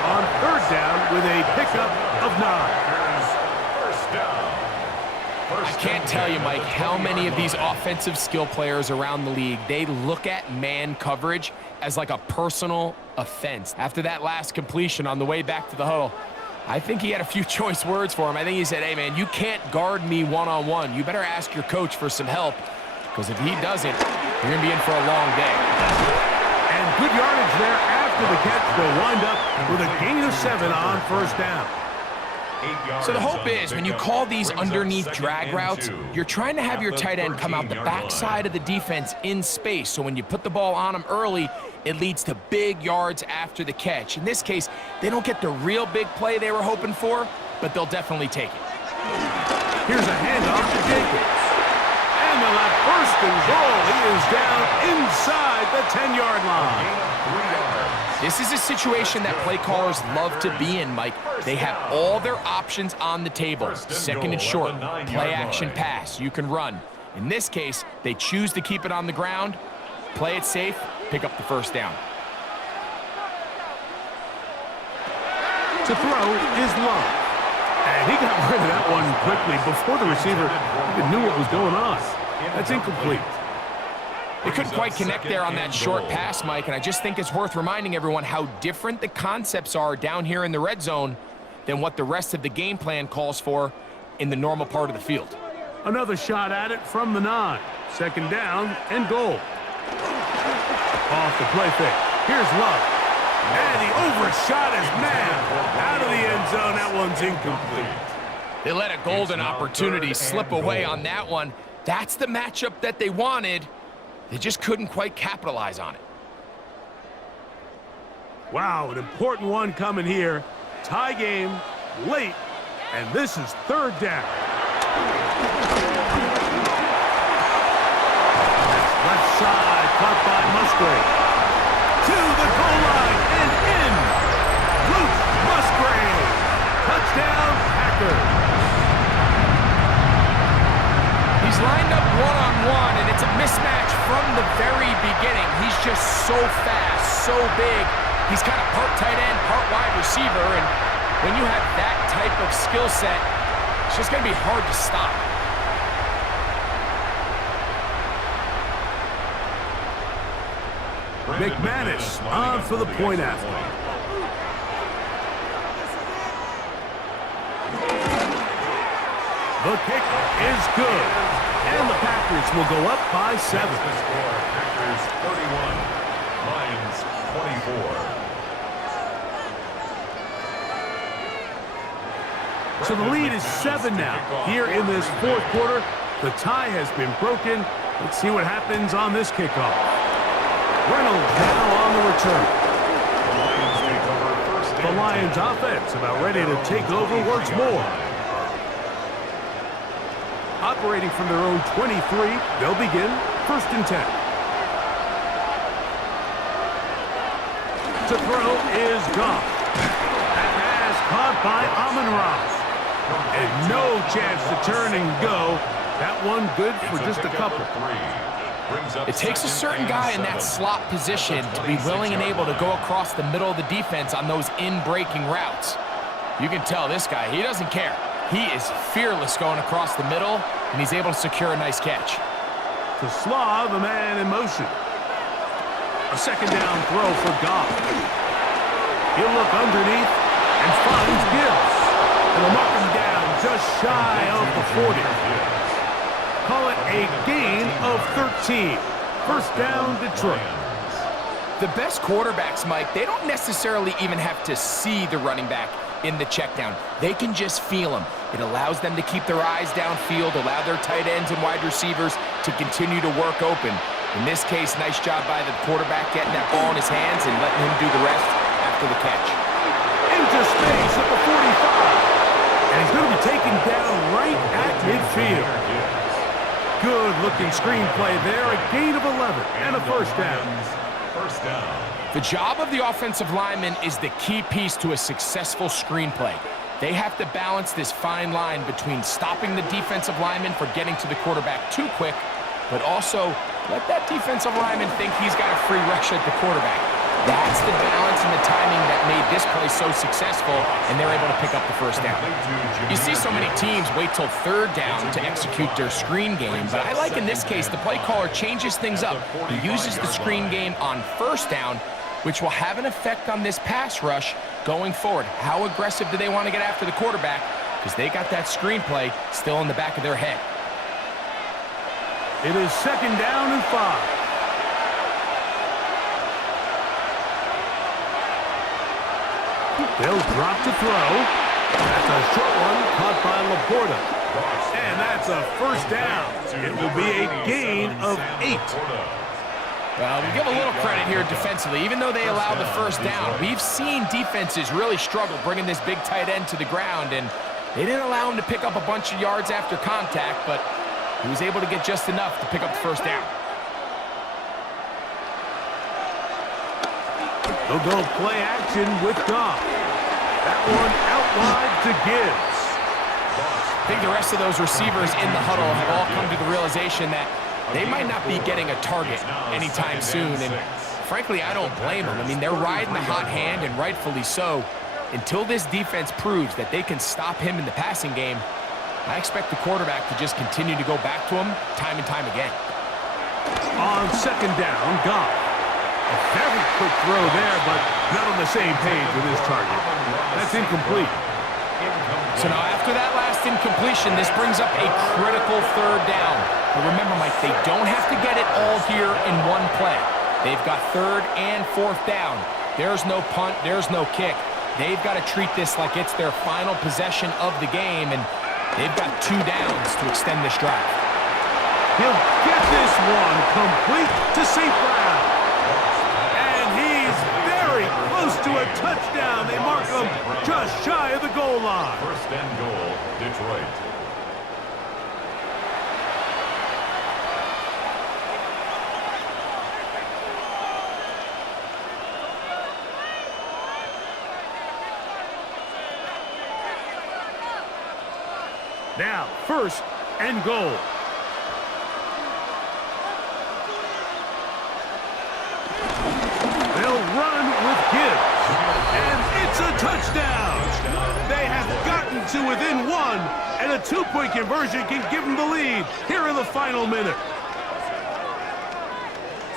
on third down with a pickup of 9. I can't tell you, Mike, how many of these offensive skill players around the league, they look at man coverage as like a personal offense. After that last completion on the way back to the huddle, I think he had a few choice words for him. I think he said, hey, man, you can't guard me one-on-one. You better ask your coach for some help, because if he doesn't, you're going to be in for a long day. And good yardage there after the catch. They'll wind up with a gain of 7 on first down. So the hope is when you call these underneath drag routes, you're trying to have your tight end come out the backside of the defense in space. So when you put the ball on him early, it leads to big yards after the catch. In this case, they don't get the real big play they were hoping for, but they'll definitely take it. Here's a handoff to Jacobs. And they'll have first and goal. He is down inside the 10-yard line. This is a situation that play callers love to be in, Mike. They have all their options on the table. 2nd and short, play action pass. You can run. In this case, they choose to keep it on the ground, play it safe, pick up the first down. To throw is Love. And he got rid of that one quickly before the receiver even knew what was going on. That's incomplete. They couldn't quite connect there on that short pass, Mike, and I just think it's worth reminding everyone how different the concepts are down here in the red zone than what the rest of the game plan calls for in the normal part of the field. Another shot at it from the 9. 2nd down and goal. Off the play fake. Here's Love. And he overshot his man. Out of the end zone. That one's incomplete. They let a golden opportunity slip away on that one. That's the matchup that they wanted. They just couldn't quite capitalize on it. Wow, an important one coming here. Tie game, late, and this is third down. Left side, caught by Musgrave. To the goal line and in. Luke Musgrave. Touchdown, Packers. He's lined up one-on-one, and it's a mismatch from the very beginning. He's just so fast, so big. He's kind of part tight end, part wide receiver, and when you have that type of skill set, it's just going to be hard to stop. McManus on for the point after. The kick is good, and the Packers will go up by 7. The score, Packers 31, Lions 24. So the lead is 7 now. Here in this fourth quarter, the tie has been broken. Let's see what happens on this kickoff. Reynolds now on the return. The Lions offense about ready to take over once more. Operating from their own 23, they'll begin 1st and 10. To throw is Goff. That pass caught by Amon-Ra. And no chance to turn and go. That one good for just a couple. It takes a certain guy in that slot position to be willing and able to go across the middle of the defense on those in-breaking routes. You can tell this guy, he doesn't care. He is fearless going across the middle, and he's able to secure a nice catch. To Slaw, the man in motion. A 2nd down throw for Goff. He'll look underneath and finds Gibbs. And they'll mark him down just shy of the 40. Call it a gain of 13. 1st down, Detroit. The best quarterbacks, Mike, they don't necessarily even have to see the running back in the check down. They can just feel him. It allows them to keep their eyes downfield, allow their tight ends and wide receivers to continue to work open. In this case, nice job by the quarterback getting that ball in his hands and letting him do the rest after the catch. Into space at the 45. And he's going to be taken down right at midfield. Good-looking screenplay there, a gain of 11 and a 1st down. 1st down. The job of the offensive lineman is the key piece to a successful screenplay. They have to balance this fine line between stopping the defensive lineman for getting to the quarterback too quick, but also let that defensive lineman think he's got a free rush at the quarterback. That's the balance and the timing that made this play so successful, and they're able to pick up the 1st down. You see so many teams wait till 3rd down to execute their screen game, but I like in this case the play caller changes things up. He uses the screen game on 1st down, which will have an effect on this pass rush going forward. How aggressive do they want to get after the quarterback? Because they got that screenplay still in the back of their head. It is 2nd down and 5. They'll drop to throw. That's a short one caught by Laporta. And that's a 1st down. It will be a gain of 8. Well, we give a little credit here defensively. Even though they allowed the 1st down, we've seen defenses really struggle bringing this big tight end to the ground, and they didn't allow him to pick up a bunch of yards after contact, but he was able to get just enough to pick up the 1st down. They'll go play action with Goff. That one out wide to Gibbs. I think the rest of those receivers in the huddle have all come to the realization that they might not be getting a target anytime soon, and frankly, I don't blame them. I mean, they're riding the hot hand, and rightfully so. Until this defense proves that they can stop him in the passing game, I expect the quarterback to just continue to go back to him time and time again. On 2nd down, Goff. A very quick throw there, but not on the same page with his target. That's incomplete. So now after that last incompletion, this brings up a critical 3rd down. But remember, Mike, they don't have to get it all here in one play. They've got 3rd and 4th down. There's no punt, there's no kick. They've got to treat this like it's their final possession of the game, and they've got 2 downs to extend this drive. He'll get this one complete to St. Brown. And he's very close to a touchdown. They mark him just shy of the goal line. 1st and goal, Detroit. Now, 1st and goal. They'll run with Gibbs. to within one, and a two-point conversion can give them the lead here in the final minute.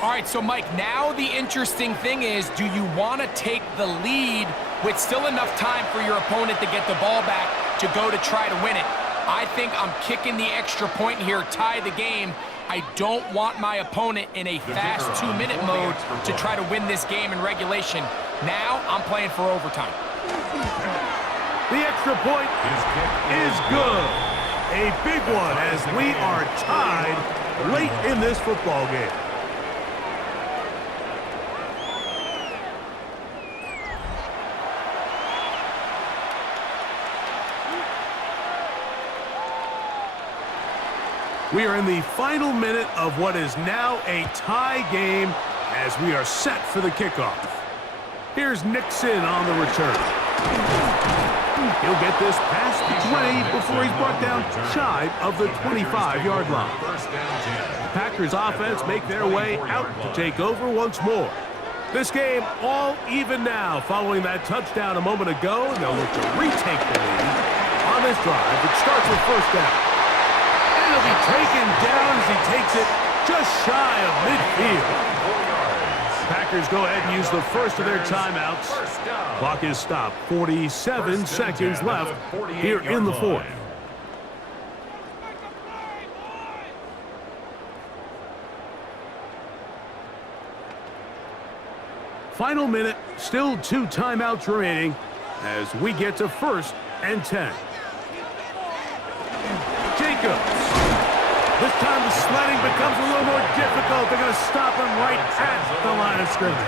All right, so Mike, now the interesting thing is, do you want to take the lead with still enough time for your opponent to get the ball back to go to try to win it? I think I'm kicking the extra point here, tie the game. I don't want my opponent in a fast 2-minute mode to try to win this game in regulation. Now I'm playing for overtime. The extra point is good. A big one as we are tied late in this football game. We are in the final minute of what is now a tie game as we are set for the kickoff. Here's Nixon on the return. He'll get this past the 20 before he's brought down shy of the 25-yard line. The Packers offense make their way out to take over once more. This game all even now following that touchdown a moment ago, and they'll look to retake the lead on this drive, which starts with first down. He'll be taken down as he takes it just shy of midfield. Packers go ahead and use the first of their timeouts. Clock is stopped. 47 seconds left here in the fourth. Final minute, still 2 timeouts remaining as we get to 1st and 10. Jacobs. This time the sledding becomes a little more difficult. They're going to stop him right at the line of scrimmage.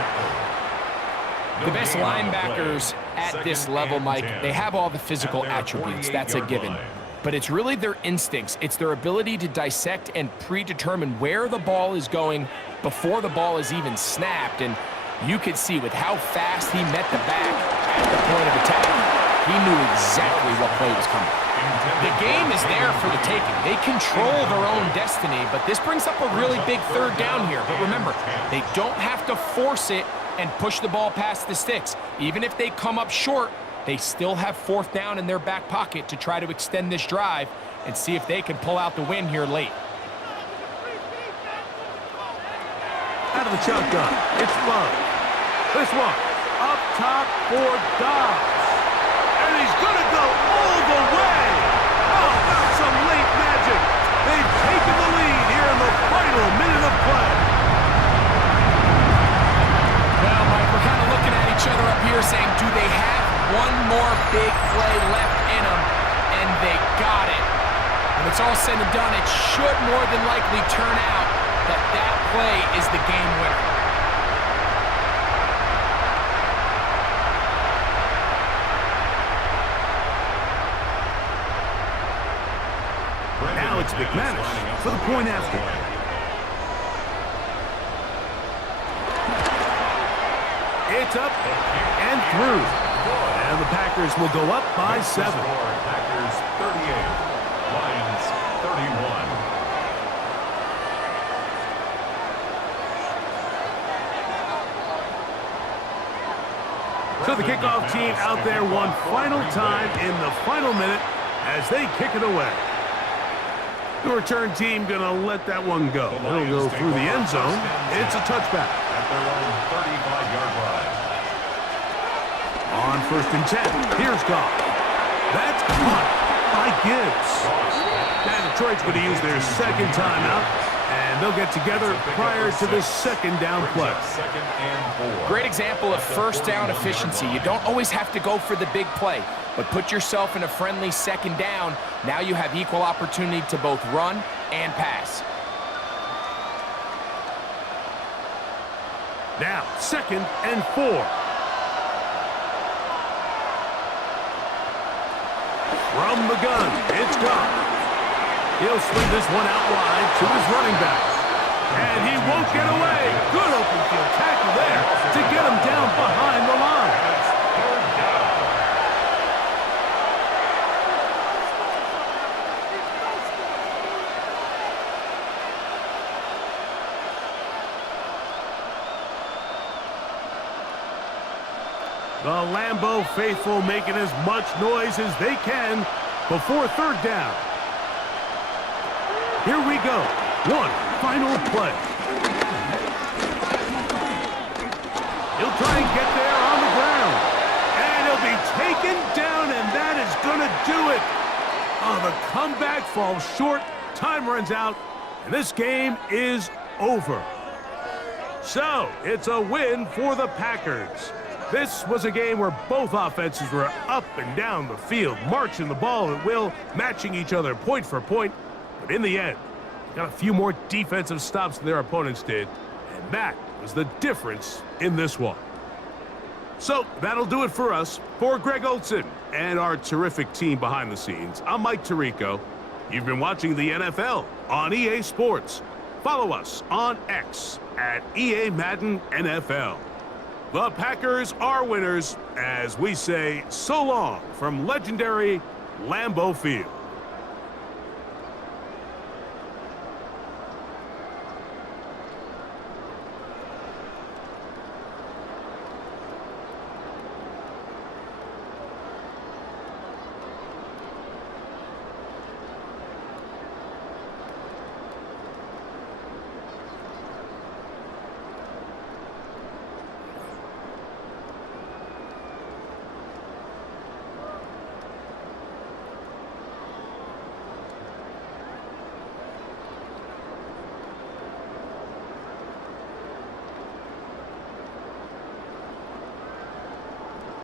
The best linebackers at this level, Mike, they have all the physical attributes. That's a given. But it's really their instincts. It's their ability to dissect and predetermine where the ball is going before the ball is even snapped. And you could see with how fast he met the back at the point of attack, he knew exactly what play was coming. The game is there for the taking. They control their own destiny, but this brings up a really big third down here. But remember, they don't have to force it and push the ball past the sticks. Even if they come up short, they still have 4th down in their back pocket to try to extend this drive and see if they can pull out the win here late. Out of the shotgun, it's Love. This one, up top for Dobbs. And he's going to go all the way. Oh, that's some late magic. They've taken the lead here in the final minute of play. Well, Mike, we're kind of looking at each other up here saying, do they have one more big play left in them? And they got it. When it's all said and done, it should more than likely turn out that that play is the game winner. Now it's McManus for the point after. It's up and through. And the Packers will go up by 7. Packers 38, Lions 31. So the kickoff team out there one final time in the final minute as they kick it away. The return team going to let that one go. It'll go through the end zone. It's a touchback. At their own 35-yard line. On 1st and 10, here's Goff. That's caught by Gibbs. Now Detroit's going to use their 2nd timeout, and they'll get together prior to the 2nd down play. 2nd and 4. Great example of 1st down efficiency. You don't always have to go for the big play, but put yourself in a friendly 2nd down. Now you have equal opportunity to both run and pass. Now 2nd and 4. From the gun, it's Goff. He'll swing this one out wide to his running backs. And he won't get away. Good open field tackle there to get him down behind the line. The Lambeau faithful making as much noise as they can before third down. Here we go. One final play. He'll try and get there on the ground. And he'll be taken down, and that is going to do it. Oh, the comeback falls short. Time runs out, and this game is over. So, it's a win for the Packers. This was a game where both offenses were up and down the field, marching the ball at will, matching each other point for point. But in the end, they got a few more defensive stops than their opponents did, and that was the difference in this one. So, that'll do it for us. For Greg Olson and our terrific team behind the scenes, I'm Mike Tirico. You've been watching the NFL on EA Sports. Follow us on X at EA Madden NFL. The Packers are winners as we say so long from legendary Lambeau Field.